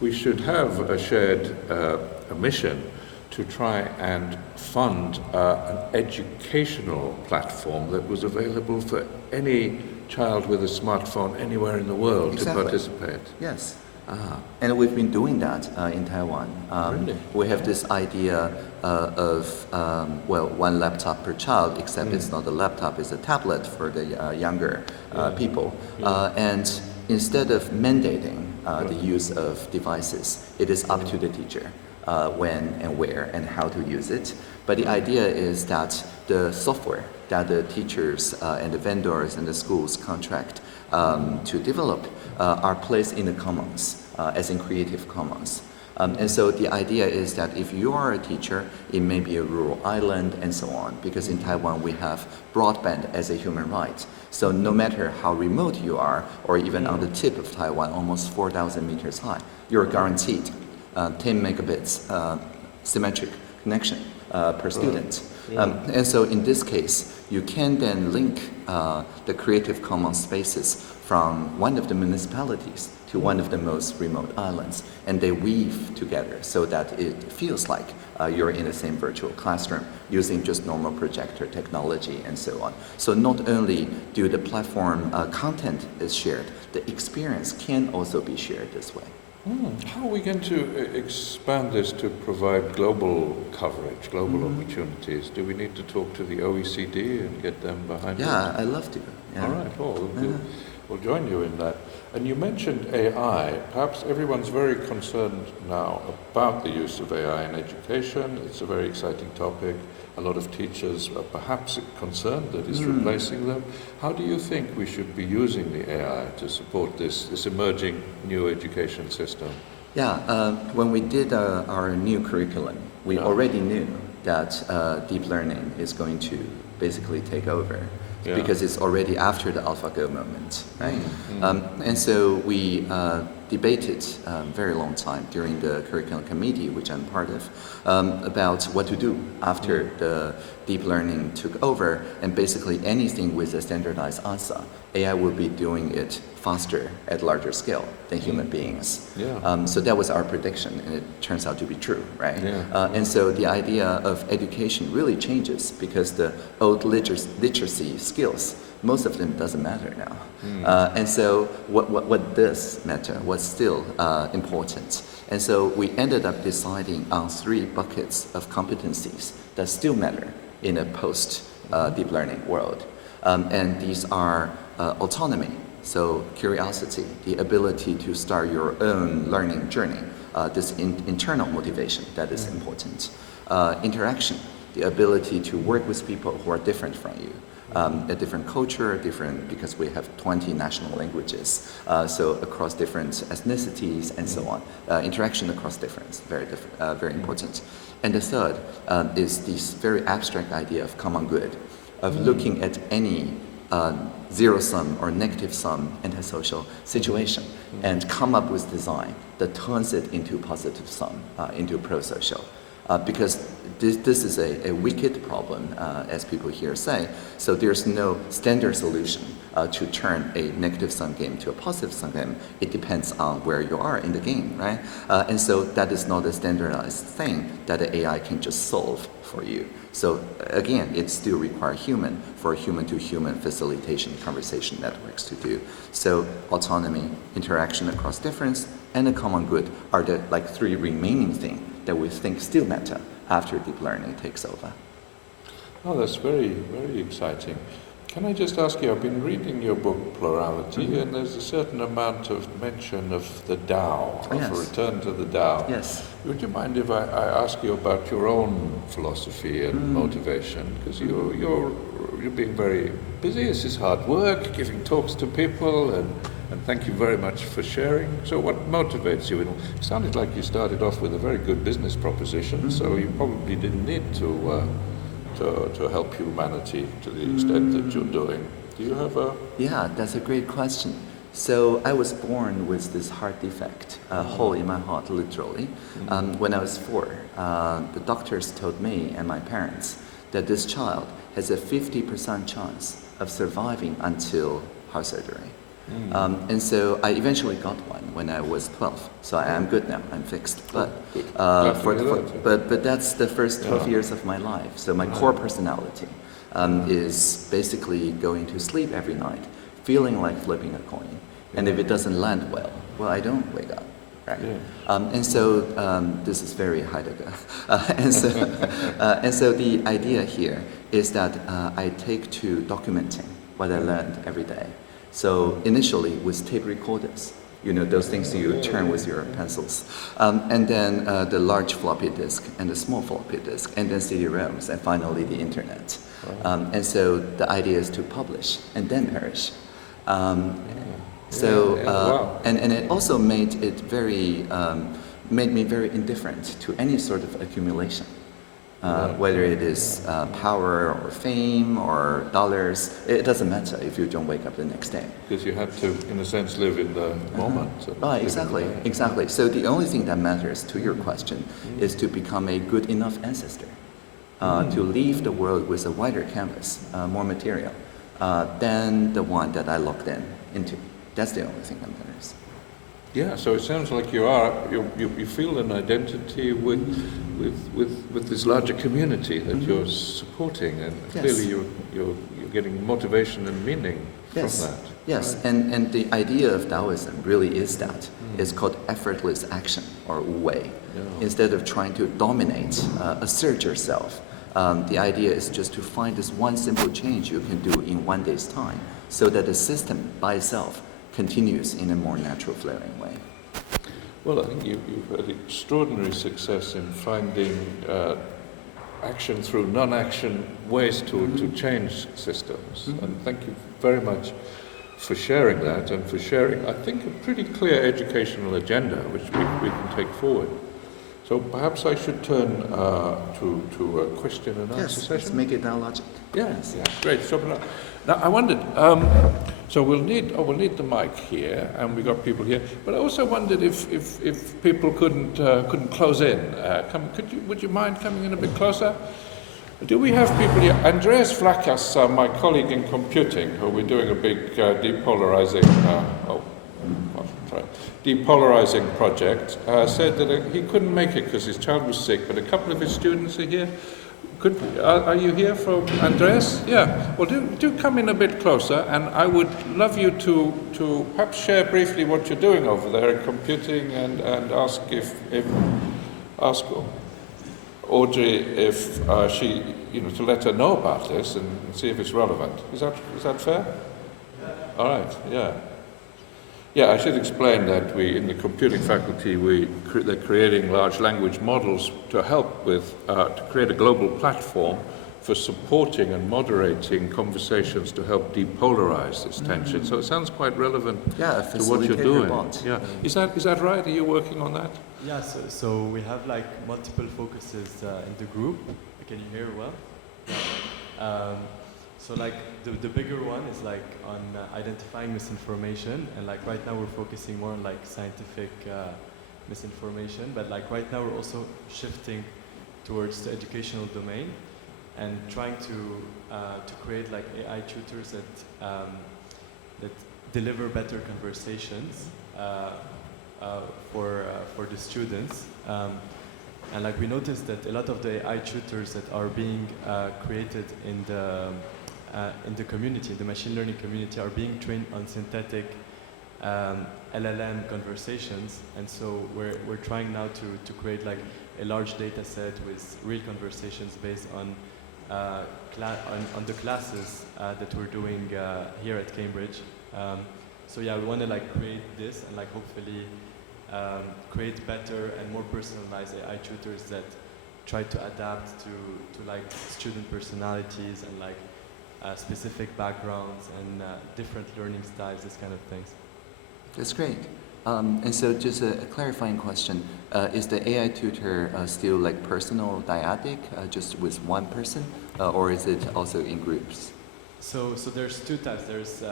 we should have a shared a mission to try and fund an educational platform that was available for any child with a smartphone anywhere in the world to participate. Yes. And we've been doing that in Taiwan. Really? We have this idea of, one laptop per child, except it's not a laptop, it's a tablet for the younger people. And instead of mandating the use of devices, it is up to the teacher when and where and how to use it. But the idea is that the software that the teachers and the vendors and the schools contract to develop are placed in the commons, as in Creative Commons. And so the idea is that if you are a teacher, it may be a rural island and so on, because in Taiwan we have broadband as a human right. So no matter how remote you are, or even on the tip of Taiwan, almost 4,000 meters high, you're guaranteed 10 megabits symmetric connection per student. And so in this case, you can then link the Creative Commons spaces from one of the municipalities to one of the most remote islands, and they weave together so that it feels like you're in the same virtual classroom using just normal projector technology and so on. So not only do the platform content is shared, the experience can also be shared this way. How are we going to expand this to provide global coverage, global opportunities? Do we need to talk to the OECD and get them behind us? Yeah, I'd love to. Yeah. All right, well, we'll join you in that. And you mentioned AI. Perhaps everyone's very concerned now about the use of AI in education. It's a very exciting topic. A lot of teachers are perhaps concerned that it's replacing them. How do you think we should be using the AI to support this emerging new education system? Yeah, when we did our new curriculum, we already knew that deep learning is going to basically take over. Because it's already after the AlphaGo moment, right? And so we debated very long time during the curriculum committee, which I'm part of, about what to do after the deep learning took over, and basically anything with a standardized answer, AI will be doing it faster at larger scale than human beings. So that was our prediction, and it turns out to be true, right? And so the idea of education really changes because the old literacy skills, most of them doesn't matter now. And so what does matter, what's still important. And so we ended up deciding on 3 buckets of competencies that still matter in a post-deep learning world. And these are autonomy, so curiosity, the ability to start your own learning journey, this internal motivation that is important. Interaction, the ability to work with people who are different from you. A different culture, because we have 20 national languages, so across different ethnicities and so on. Interaction across difference, very important. And the third is this very abstract idea of common good, of looking at any zero-sum or negative-sum antisocial situation and come up with design that turns it into positive sum, into pro-social. Because this is a wicked problem, as people here say. So there's no standard solution to turn a negative-sum game to a positive-sum game. It depends on where you are in the game, right? And so that is not a standardized thing that the AI can just solve for you. So again, it still requires human-to-human facilitation conversation networks to do. So autonomy, interaction across difference, and a common good are the 3 remaining things that we think still matter after deep learning takes over. Oh, that's very, very exciting. Can I just ask you, I've been reading your book, Plurality, and there's a certain amount of mention of the Tao, of a return to the Tao. Yes. Would you mind if I ask you about your own philosophy and motivation? Because you're being very busy. This is hard work, giving talks to people, and thank you very much for sharing. So what motivates you? It sounded like you started off with a very good business proposition, so you probably didn't need to help humanity to the extent that you're doing. Do you have a... Yeah, that's a great question. So I was born with this heart defect, a hole in my heart, literally. When I was 4, the doctors told me and my parents that this child has a 50% chance of surviving until heart surgery. And so I eventually got one when I was 12. So I am good now. I'm fixed. But but that's the first 12 years of my life. So my core personality is basically going to sleep every night, feeling like flipping a coin. And if it doesn't land well, I don't wake up. Right? Yeah. And so this is very Heidegger. And so the idea here is that I take to documenting what I learned every day. So initially with tape recorders, you know, those things you turn with your pencils. And then the large floppy disk and the small floppy disk, and then CD-ROMs, and finally the internet. And so the idea is to publish and then perish. And it also made me very indifferent to any sort of accumulation. Whether it is power or fame or dollars, it doesn't matter if you don't wake up the next day. Because you have to, in a sense, live in the moment. Exactly. So the only thing that matters to your question is to become a good enough ancestor, to leave the world with a wider canvas, more material, than the one that I locked into. That's the only thing that matters. Yeah, so it sounds like you feel an identity with this larger community that you're supporting, and clearly you're getting motivation and meaning from that. Yes, right? and the idea of Taoism really is that. It's called effortless action, or wu wei. Instead of trying to dominate, assert yourself, the idea is just to find this one simple change you can do in one day's time, so that the system by itself continues in a more natural, flowing way. Well, I think you've had extraordinary success in finding action through non-action ways to change systems. And thank you very much for sharing that, and for sharing, I think, a pretty clear educational agenda which we can take forward. So perhaps I should turn to a question and answer session. Let's make it dialogic. Yes, great. So now I wondered. So we'll need the mic here, and we got people here. But I also wondered if people couldn't close in. Would you mind coming in a bit closer? Do we have people here? Andreas Vlakas, my colleague in computing, who we're doing a big depolarizing project, said that he couldn't make it because his child was sick, but a couple of his students are here. Are you here for Andreas? Yeah. Well, do come in a bit closer, and I would love you to perhaps share briefly what you're doing over there in computing, and ask ask Audrey if she, to let her know about this and see if it's relevant. Is that fair? All right. Yeah. Yeah, I should explain that we, in the computing faculty, they're creating large language models to help with, to create a global platform for supporting and moderating conversations to help depolarize this tension. So it sounds quite relevant to what you're doing. Yeah, is that right? Are you working on that? Yeah, so we have like multiple focuses in the group. Can you hear well? Yeah. So like the bigger one is like on identifying misinformation, and like right now we're focusing more on like scientific misinformation, but like right now we're also shifting towards the educational domain and trying to create like AI tutors that deliver better conversations for the students. And like we noticed that a lot of the AI tutors that are being created in the community, the machine learning community, are being trained on synthetic LLM conversations, and so we're trying now to create like a large data set with real conversations based on on the classes that we're doing here at Cambridge. So yeah, we want to like create this and like hopefully create better and more personalized AI tutors that try to adapt to like student personalities and like specific backgrounds and different learning styles, this kind of things. That's great. And so just a clarifying question, is the AI tutor still like personal dyadic, just with one person, or is it also in groups? So there's two types. There's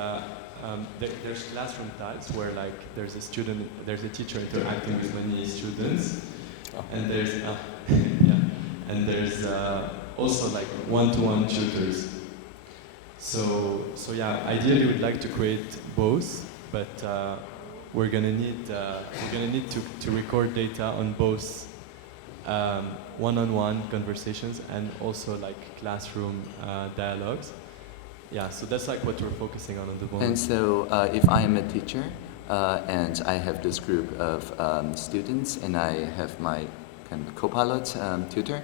classroom types where like there's a teacher interacting with many students, and there's and there's also like one-to-one tutors. So yeah, ideally we'd like to create both, but we're gonna need to record data on both one-on-one conversations and also like classroom dialogues. Yeah, so that's like what we're focusing on the moment. And so if I am a teacher and I have this group of students and I have my kind of co-pilot tutor,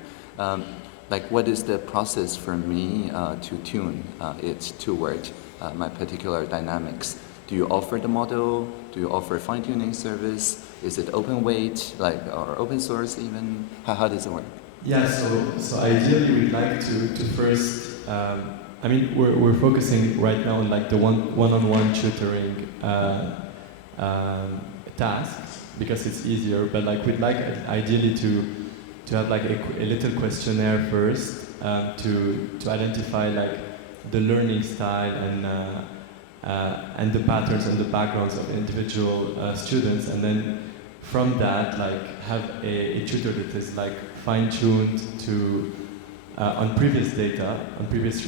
like what is the process for me to tune it toward my particular dynamics? Do you offer the model? Do you offer fine-tuning service? Is it open weight, like, or open source even? How does it work? Yeah, so ideally we'd like to first, I mean, we're focusing right now on like the one-on-one tutoring tasks because it's easier, but like we'd like ideally to have like a little questionnaire first to identify like the learning style and the patterns and the backgrounds of individual students, and then from that like have a tutor that is like fine-tuned to on previous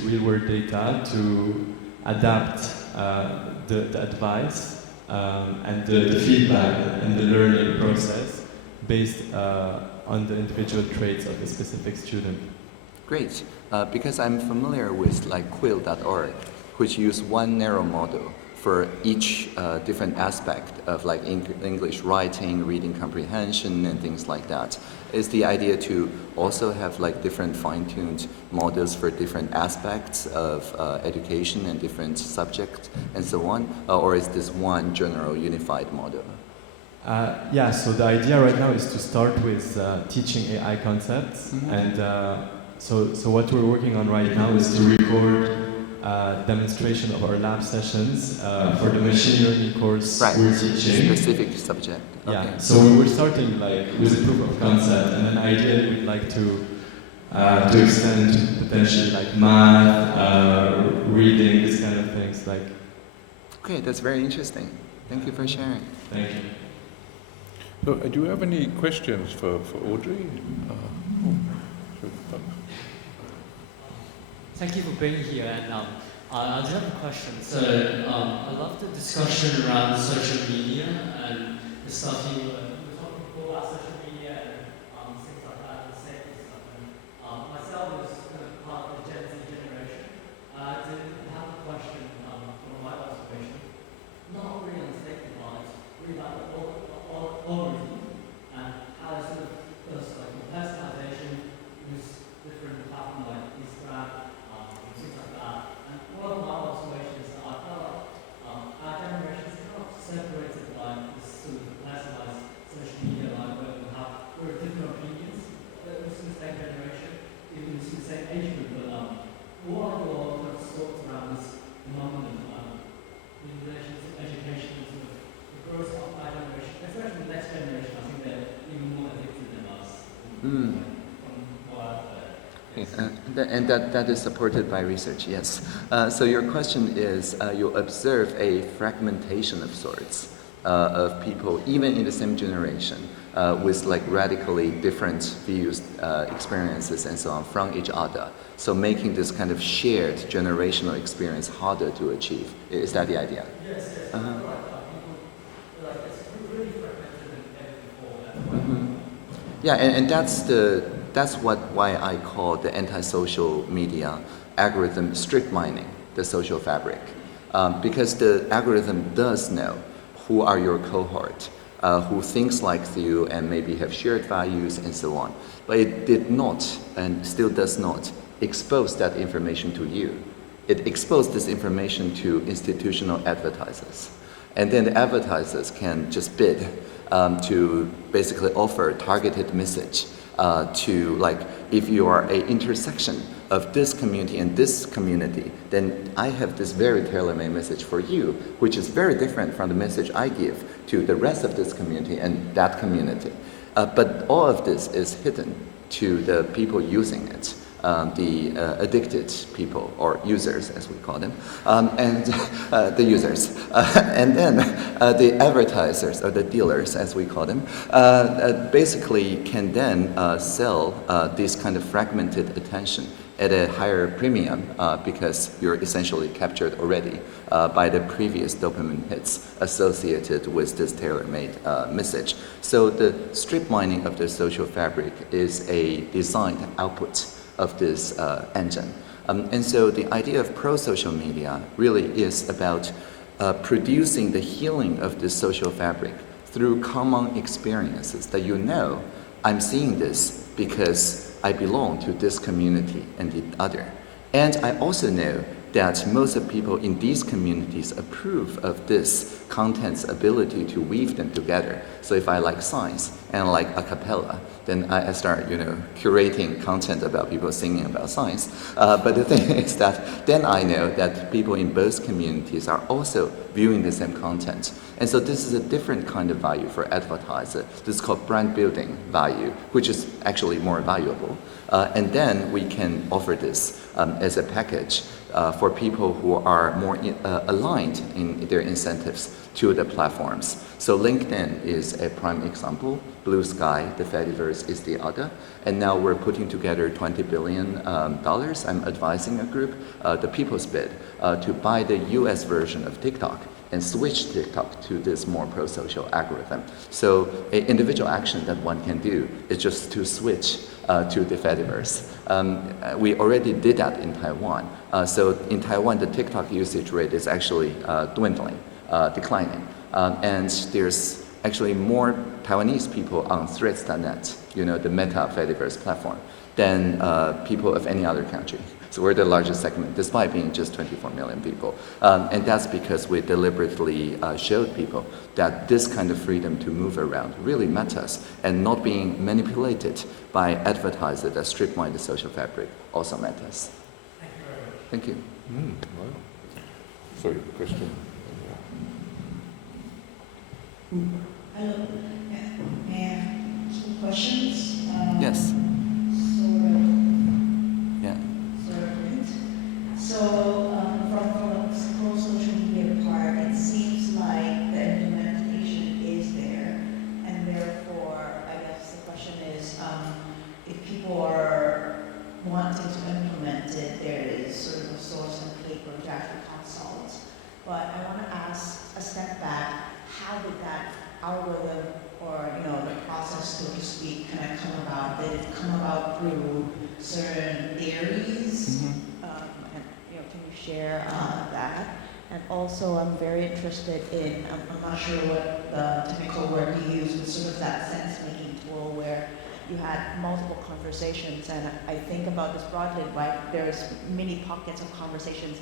real-world data to adapt the advice and the feedback and the learning process based on the individual traits of a specific student. Great, because I'm familiar with like quill.org, which use one narrow model for each different aspect of like English writing, reading comprehension, and things like that. Is the idea to also have like different fine-tuned models for different aspects of education and different subjects and so on, or is this one general unified model? Yeah, so the idea right now is to start with teaching AI concepts, and so what we're working on right now is to record demonstration of our lab sessions for the machine learning course we're teaching. Specific subject. Yeah, Okay. so we're starting like with a proof of concept, and then ideally we'd like to extend to potentially like math, reading, this kind of things. Like. Okay, that's very interesting. Thank you for sharing. Thank you. So, do you have any questions for Audrey? Thank you for being here, and I do have a question. So I love the discussion around social media and the stuff you were talking before about social media and things like that, and safety stuff. And myself was kind of part of the Gen Z generation. I have a question from my observation, not really on the safety part, it's really about the algorithm and how it sort of does like personalization, use different platforms like Instagram. Things like that. And one of my observations that I felt like our generation is kind of separated by this sort of personalized social media, like where we're different opinions. We're still the same generation, even still the same age group, but what are your kind of thoughts around this phenomenon in relation to education and sort of the growth of our generation, especially the next generation? I think they're even more addicted than us. From what I've heard. And that is supported by research, yes. So your question is, you observe a fragmentation of sorts of people, even in the same generation, with like radically different views, experiences, and so on from each other. So making this kind of shared generational experience harder to achieve. Is that the idea? Yes, yes. Right. People, like, it's really fragmented and before. Yeah, and that's why I call the anti-social media algorithm strip mining the social fabric, because the algorithm does know who are your cohort, who thinks like you and maybe have shared values and so on, but it did not and still does not expose that information to you. It exposed this information to institutional advertisers. And then the advertisers can just bid to basically offer targeted message to, like, if you are an intersection of this community and this community, then I have this very tailor-made message for you, which is very different from the message I give to the rest of this community and that community. But all of this is hidden to the people using it. The addicted people, or users as we call them, and the users. And then the advertisers, or the dealers as we call them, basically can then sell this kind of fragmented attention at a higher premium because you're essentially captured already by the previous dopamine hits associated with this tailor-made message. So the strip mining of the social fabric is a designed output of this engine. And so the idea of pro-social media really is about producing the healing of this social fabric through common experiences that you know, I'm seeing this because I belong to this community and the other. And I also know that most of the people in these communities approve of this content's ability to weave them together. So if I like science and I like a cappella, then I start, curating content about people singing about science. But the thing is that then I know that people in both communities are also viewing the same content. And so this is a different kind of value for advertiser. This is called brand building value, which is actually more valuable. And then we can offer this as a package for people who are more aligned in their incentives to the platforms. So LinkedIn is a prime example. Blue Sky, the Fediverse, is the other. And now we're putting together $20 billion. I'm advising a group, the People's Bid, to buy the US version of TikTok and switch TikTok to this more pro-social algorithm. So an individual action that one can do is just to switch to the Fediverse. We already did that in Taiwan. So in Taiwan, the TikTok usage rate is actually dwindling, declining. And there's actually more Taiwanese people on Threads.net, the Meta Fediverse platform, than people of any other country. So we're the largest segment, despite being just 24 million people. And that's because we deliberately showed people that this kind of freedom to move around really matters, and not being manipulated by advertisers that strip mine the social fabric also matters. Thank you. Wow. Sorry, question. Hello. May I have some questions? Yes. So from the pro-social media part, it seems like the implementation is there, and therefore, I guess the question is, if people are wanting to implement it, there is sort of a source and paper to actually consult. But I want to ask a step back, how did that algorithm or the process, so to speak, kind of come about? Did it come about through certain theories? Mm-hmm. Can you share that? And also, I'm very interested in, I'm not sure what the technical word you use, but sort of that sense-making tool where you had multiple conversations, and I think about this broadly, right? There's many pockets of conversations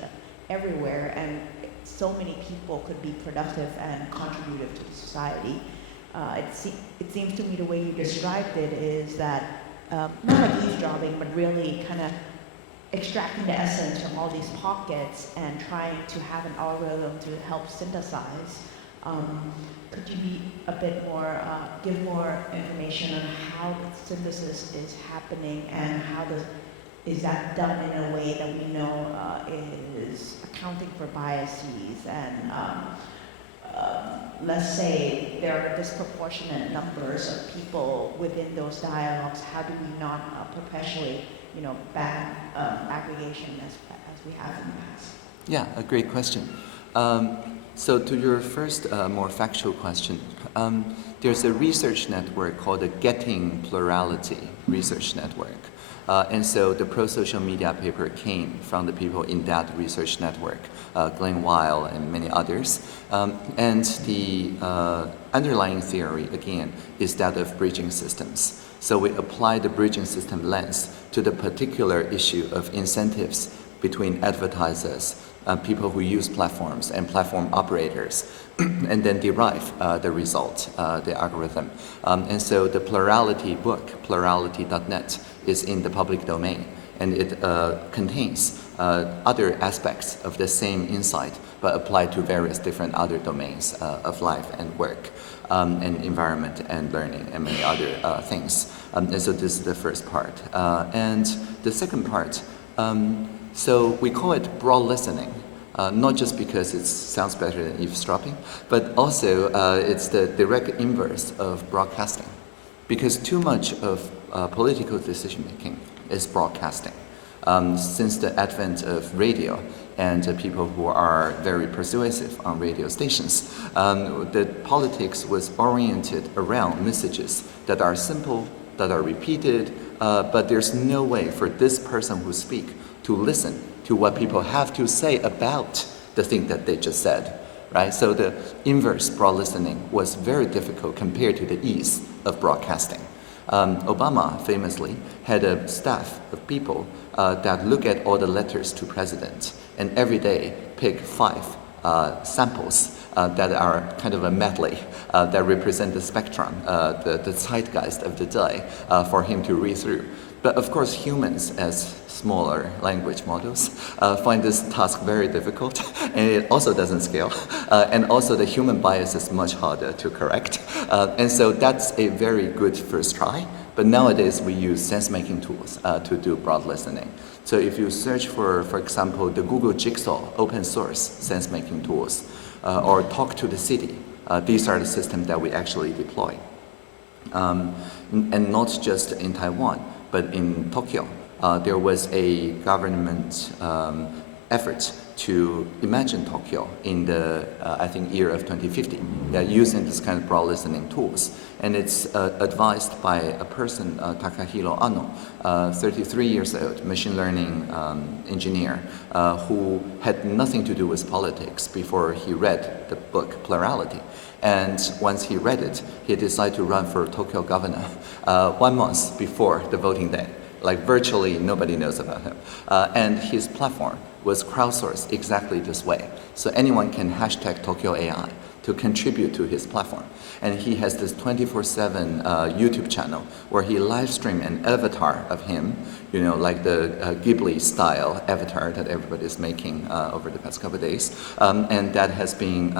everywhere, and so many people could be productive and contributive to the society. It seems to me the way you described it is that, not like eavesdropping, but really kind of extracting the essence from all these pockets and trying to have an algorithm to help synthesize. Could you be a bit more, give more information on how the synthesis is happening and is that done in a way that we know is accounting for biases and let's say there are disproportionate numbers of people within those dialogues, how do we not perpetuate bad aggregation as we have in the past? Yeah, a great question. So to your first more factual question, there's a research network called the Getting Plurality Research Network. And so the pro-social media paper came from the people in that research network, Glenn Weil and many others. And the underlying theory, again, is that of bridging systems. So we apply the bridging system lens to the particular issue of incentives between advertisers, people who use platforms and platform operators, and then derive the result, the algorithm. And so the plurality book, plurality.net, is in the public domain, and it contains other aspects of the same insight, but applied to various different other domains of life and work, and environment and learning and many other things. And so this is the first part. And the second part, so we call it broad listening, not just because it sounds better than eavesdropping, but also it's the direct inverse of broadcasting, because too much of political decision making is broadcasting. Since the advent of radio and people who are very persuasive on radio stations, the politics was oriented around messages that are simple, that are repeated, but there's no way for this person who speaks to listen to what people have to say about the thing that they just said, right? So the inverse broad listening was very difficult compared to the ease of broadcasting. Obama famously had a staff of people that look at all the letters to president and every day pick 5 samples that are kind of a medley that represent the spectrum, the zeitgeist of the day for him to read through. But of course, humans as smaller language models find this task very difficult, and it also doesn't scale. And also the human bias is much harder to correct. And so that's a very good first try. But nowadays we use sense-making tools to do broad listening. So if you search for example, the Google Jigsaw open source sense-making tools, or Talk to the City, these are the systems that we actually deploy. And not just in Taiwan, but in Tokyo, there was a government effort to imagine Tokyo in the, I think, year of 2050, using this kind of broad listening tools. And it's advised by a person, Takahiro Ano, 33 years old, machine learning engineer, who had nothing to do with politics before he read the book Plurality. And once he read it, he decided to run for Tokyo governor 1 month before the voting day. Like virtually nobody knows about him. And his platform was crowdsourced exactly this way. So anyone can hashtag Tokyo AI to contribute to his platform. And he has this 24/7 YouTube channel where he live stream an avatar of him, you know, like the Ghibli style avatar that everybody is making over the past couple of days. And that has been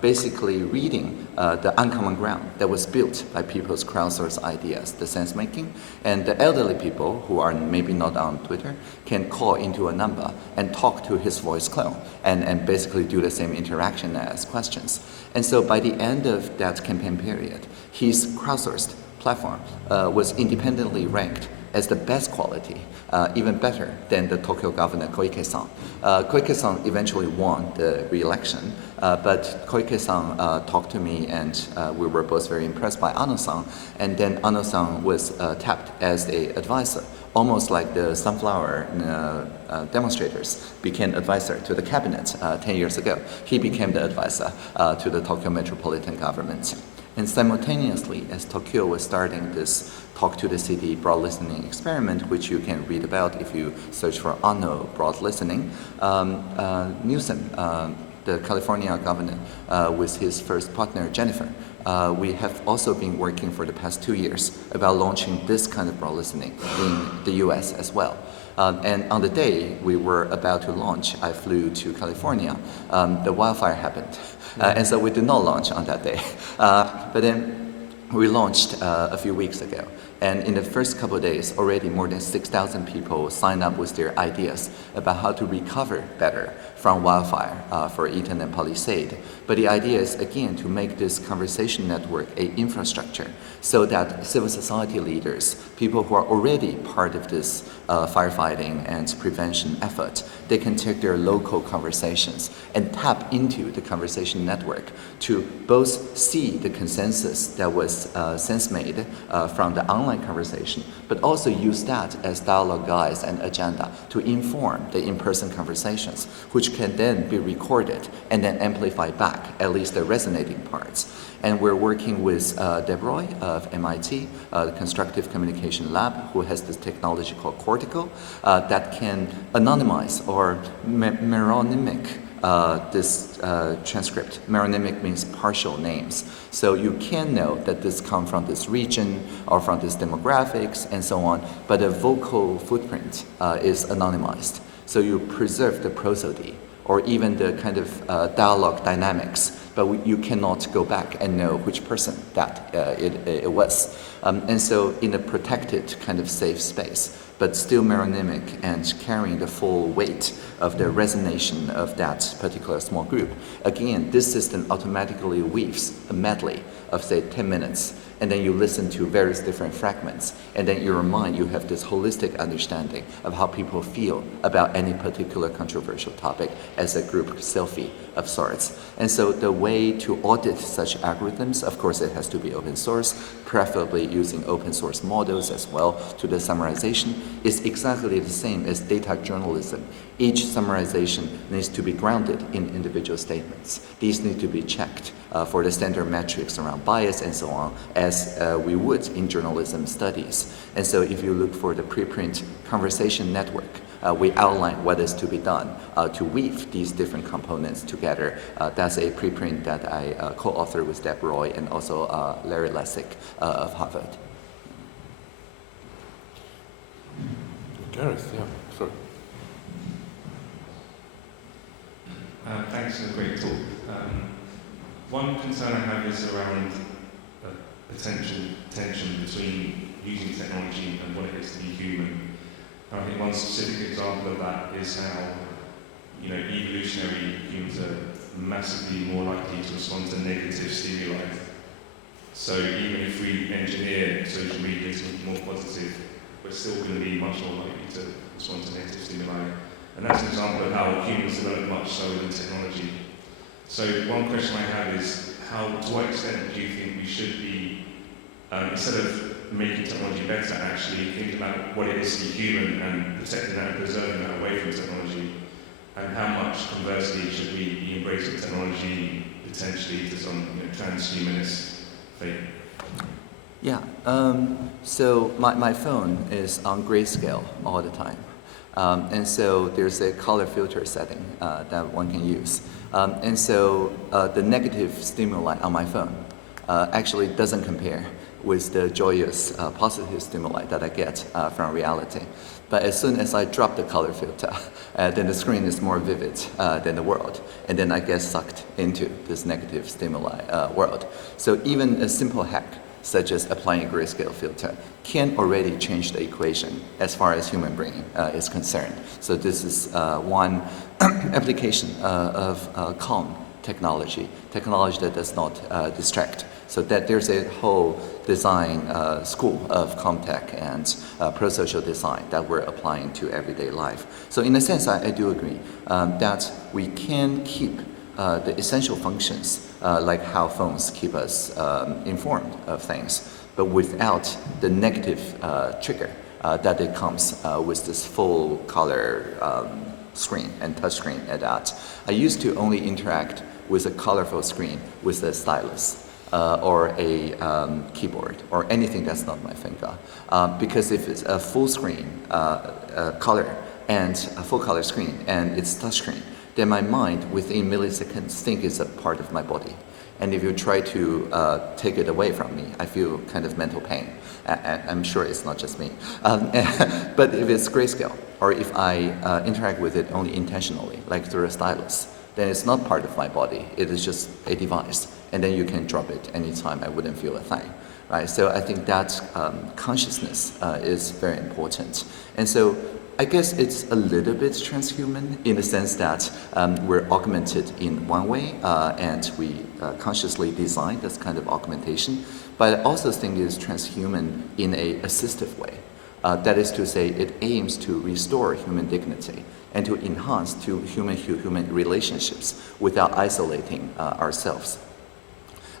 basically reading the uncommon ground that was built by people's crowdsourced ideas, the sense making. And the elderly people who are maybe not on Twitter can call into a number and talk to his voice clone and basically do the same interaction as questions. And so by the end of that campaign period, his crowdsourced platform was independently ranked as the best quality, even better than the Tokyo governor Koike-san. Koike-san eventually won the re-election, but Koike-san talked to me and we were both very impressed by Ano-san, and then Ano-san was tapped as an advisor, almost like the sunflower demonstrators became advisor to the cabinet 10 years ago. He became the advisor to the Tokyo metropolitan government. And simultaneously, as Tokyo was starting this Talk to the City broad listening experiment, which you can read about if you search for Ano broad listening, Newsom, the California governor, with his first partner, Jennifer, we have also been working for the past 2 years about launching this kind of broad listening in the US as well. And on the day we were about to launch, I flew to California. The wildfire happened. And so we did not launch on that day. But then we launched a few weeks ago. And in the first couple of days, already more than 6,000 people signed up with their ideas about how to recover better from wildfire for Eaton and Palisade. But the idea is, again, to make this conversation network an infrastructure so that civil society leaders, people who are already part of this firefighting and prevention effort, they can take their local conversations and tap into the conversation network to both see the consensus that was sense made from the online conversation, but also use that as dialogue guides and agenda to inform the in-person conversations, which can then be recorded and then amplified back, at least the resonating parts. And we're working with Deborah of MIT, the Constructive Communication Lab, who has this technology called Cortical that can anonymize or meronymic this transcript. Meronymic means partial names. So you can know that this comes from this region or from this demographics and so on, but the vocal footprint is anonymized. So you preserve the prosody or even the kind of dialogue dynamics, but you cannot go back and know which person that it was. And so in a protected kind of safe space, but still meronymic and carrying the full weight of the resonation of that particular small group. Again, this system automatically weaves a medley of, say, 10 minutes, and then you listen to various different fragments, and then in your mind you have this holistic understanding of how people feel about any particular controversial topic as a group selfie of sorts. And so the way to audit such algorithms, of course it has to be open source, preferably using open source models as well to the summarization, is exactly the same as data journalism. Each summarization needs to be grounded in individual statements. These need to be checked for the standard metrics around bias and so on, as we would in journalism studies. And so if you look for the preprint conversation network, we outline what is to be done to weave these different components together. That's a preprint that I co-authored with Deb Roy and also Larry Lessig of Harvard. Gareth, yeah, sorry. Thanks for the great talk. One concern I have is around potential tension between using technology and what it is to be human. I think one specific example of that is how, evolutionary humans are massively more likely to respond to negative stimuli. So even if we engineer social media to be more positive, we're still going to be much more likely to respond to negative stimuli. And that's an example of how humans develop much slower than technology. So one question I have is, to what extent do you think we should be, instead of making technology better, actually thinking about what it is to be human and protecting that and preserving that away from technology? And how much, conversely, should we be embracing technology potentially to some transhumanist thing? Yeah, so my phone is on grayscale all the time. And so there's a color filter setting that one can use. And so the negative stimuli on my phone actually doesn't compare with the joyous positive stimuli that I get from reality. But as soon as I drop the color filter, then the screen is more vivid than the world. And then I get sucked into this negative stimuli world. So even a simple hack, such as applying a grayscale filter, can already change the equation as far as human brain is concerned. So this is one application of calm technology that does not distract. So that there's a whole design school of Comtech and pro-social design that we're applying to everyday life. So in a sense, I do agree that we can keep the essential functions like how phones keep us informed of things, but without the negative trigger that it comes with this full color screen and touch screen at that. I used to only interact with a colorful screen with a stylus. Or a keyboard, or anything that's not my finger. Because if it's a full screen color and a full color screen and it's touch screen, then my mind within milliseconds think it's a part of my body. And if you try to take it away from me, I feel kind of mental pain. I'm sure it's not just me. But if it's grayscale, or if I interact with it only intentionally, like through a stylus, then it's not part of my body. It is just a device. And then you can drop it anytime. I wouldn't feel a thing. right? So I think that consciousness is very important. And so I guess it's a little bit transhuman in the sense that we're augmented in one way and we consciously design this kind of augmentation. But I also think it's transhuman in an assistive way. That is to say, it aims to restore human dignity and to enhance to human relationships without isolating ourselves.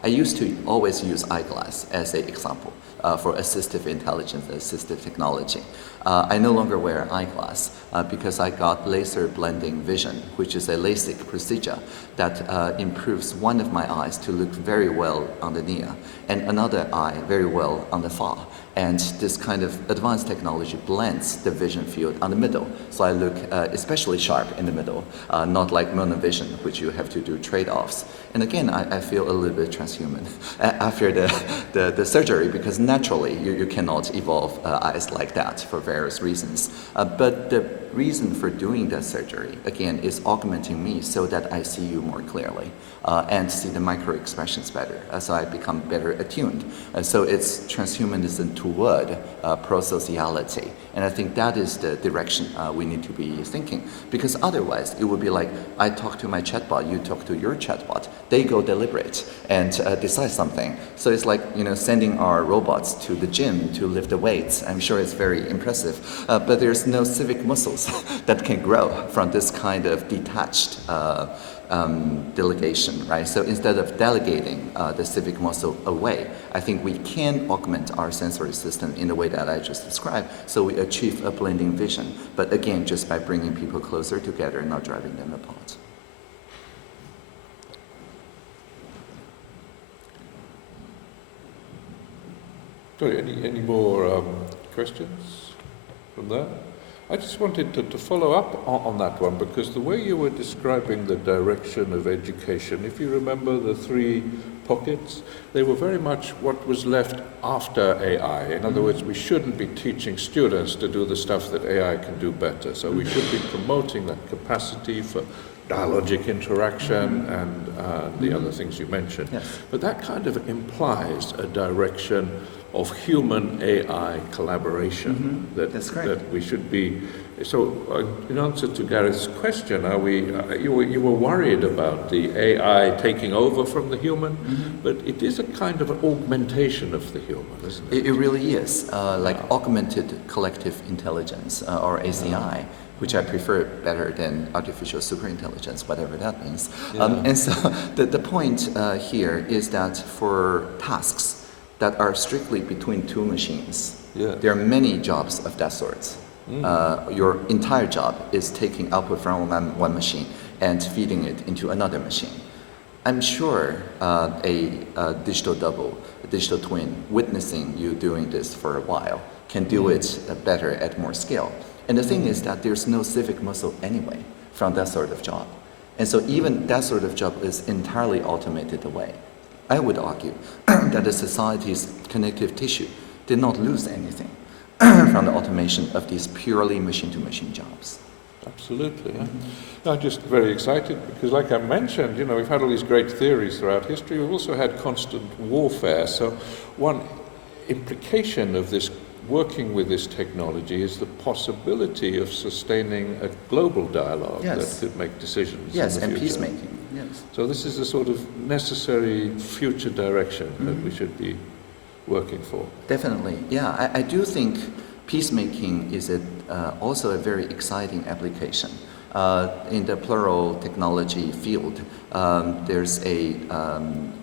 I used to always use eyeglass as an example for assistive intelligence, assistive technology. I no longer wear eyeglass because I got laser blending vision, which is a LASIK procedure that improves one of my eyes to look very well on the near and another eye very well on the far. And this kind of advanced technology blends the vision field on the middle. So I look especially sharp in the middle, not like monovision, which you have to do trade-offs. And again, I feel a little bit transhuman after the surgery because naturally you cannot evolve eyes like that for various reasons. But the reason for doing that surgery, again, is augmenting me so that I see you more clearly and see the micro expressions better. So I become better attuned. So it's transhumanism toward pro-sociality. And I think that is the direction we need to be thinking. Because otherwise, it would be like, I talk to my chatbot, you talk to your chatbot. They go deliberate and decide something. So it's like, sending our robots to the gym to lift the weights. I'm sure it's very impressive. But there's no civic muscles that can grow from this kind of detached delegation, right? So instead of delegating the civic muscle away, I think we can augment our sensory system in the way that I just described, so we achieve a blending vision, but again, just by bringing people closer together, not driving them apart. Sorry, any more questions from there? I just wanted to follow up on that one, because the way you were describing the direction of education, if you remember the 3 pockets, they were very much what was left after AI. In other words, we shouldn't be teaching students to do the stuff that AI can do better. So we should be promoting that capacity for dialogic interaction and the other things you mentioned. Yes. But that kind of implies a direction of human-AI collaboration that we should be. So, in answer to Gareth's question, are we? You were worried about the AI taking over from the human, but it is a kind of an augmentation of the human, isn't it? It really is, like augmented collective intelligence, or ACI. Which I prefer better than artificial superintelligence, whatever that means. And so the point here is that for tasks that are strictly between 2 machines, there are many jobs of that sort. Your entire job is taking output from one machine and feeding it into another machine. I'm sure a digital double, a digital twin, witnessing you doing this for a while can do it better at more scale. And the thing is that there's no civic muscle anyway from that sort of job. And so even that sort of job is entirely automated away. I would argue that the society's connective tissue did not lose anything from the automation of these purely machine-to-machine jobs. Absolutely. I'm just very excited because, like I mentioned, we've had all these great theories throughout history. We've also had constant warfare. So one implication of this working with this technology is the possibility of sustaining a global dialogue that could make decisions. Yes, in the and future. peacemaking. Yes. So this is a sort of necessary future direction that we should be working for. Definitely. Yeah, I do think peacemaking is also a very exciting application. In the plural technology field, there's a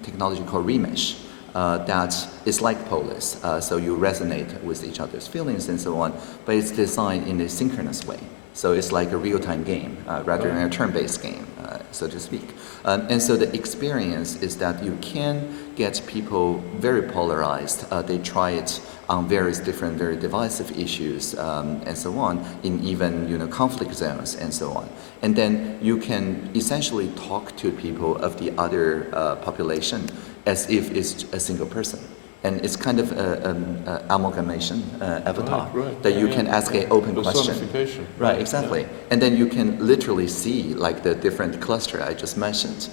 technology called remesh. That is like polis, so you resonate with each other's feelings and so on, but it's designed in a synchronous way. So it's like a real-time game rather than a turn-based game, so to speak. And so the experience is that you can get people very polarized. They try it on various different, very divisive issues and so on, in even conflict zones and so on. And then you can essentially talk to people of the other population as if it's a single person. And it's kind of an amalgamation avatar Right, that you yeah, can ask an open question. Personification. Right, exactly. And then you can literally see like the different cluster I just mentioned,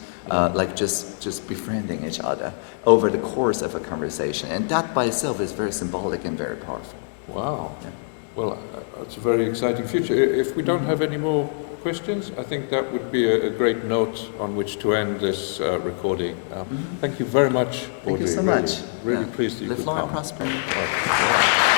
like just befriending each other over the course of a conversation. And that by itself is very symbolic and very powerful. Wow. Yeah. Well, it's a very exciting future. If we don't have any more questions, I think that would be a great note on which to end this recording. Thank you very much, Audrey. Thank you so much. Really pleased that you Live could long come. and prosper. Right.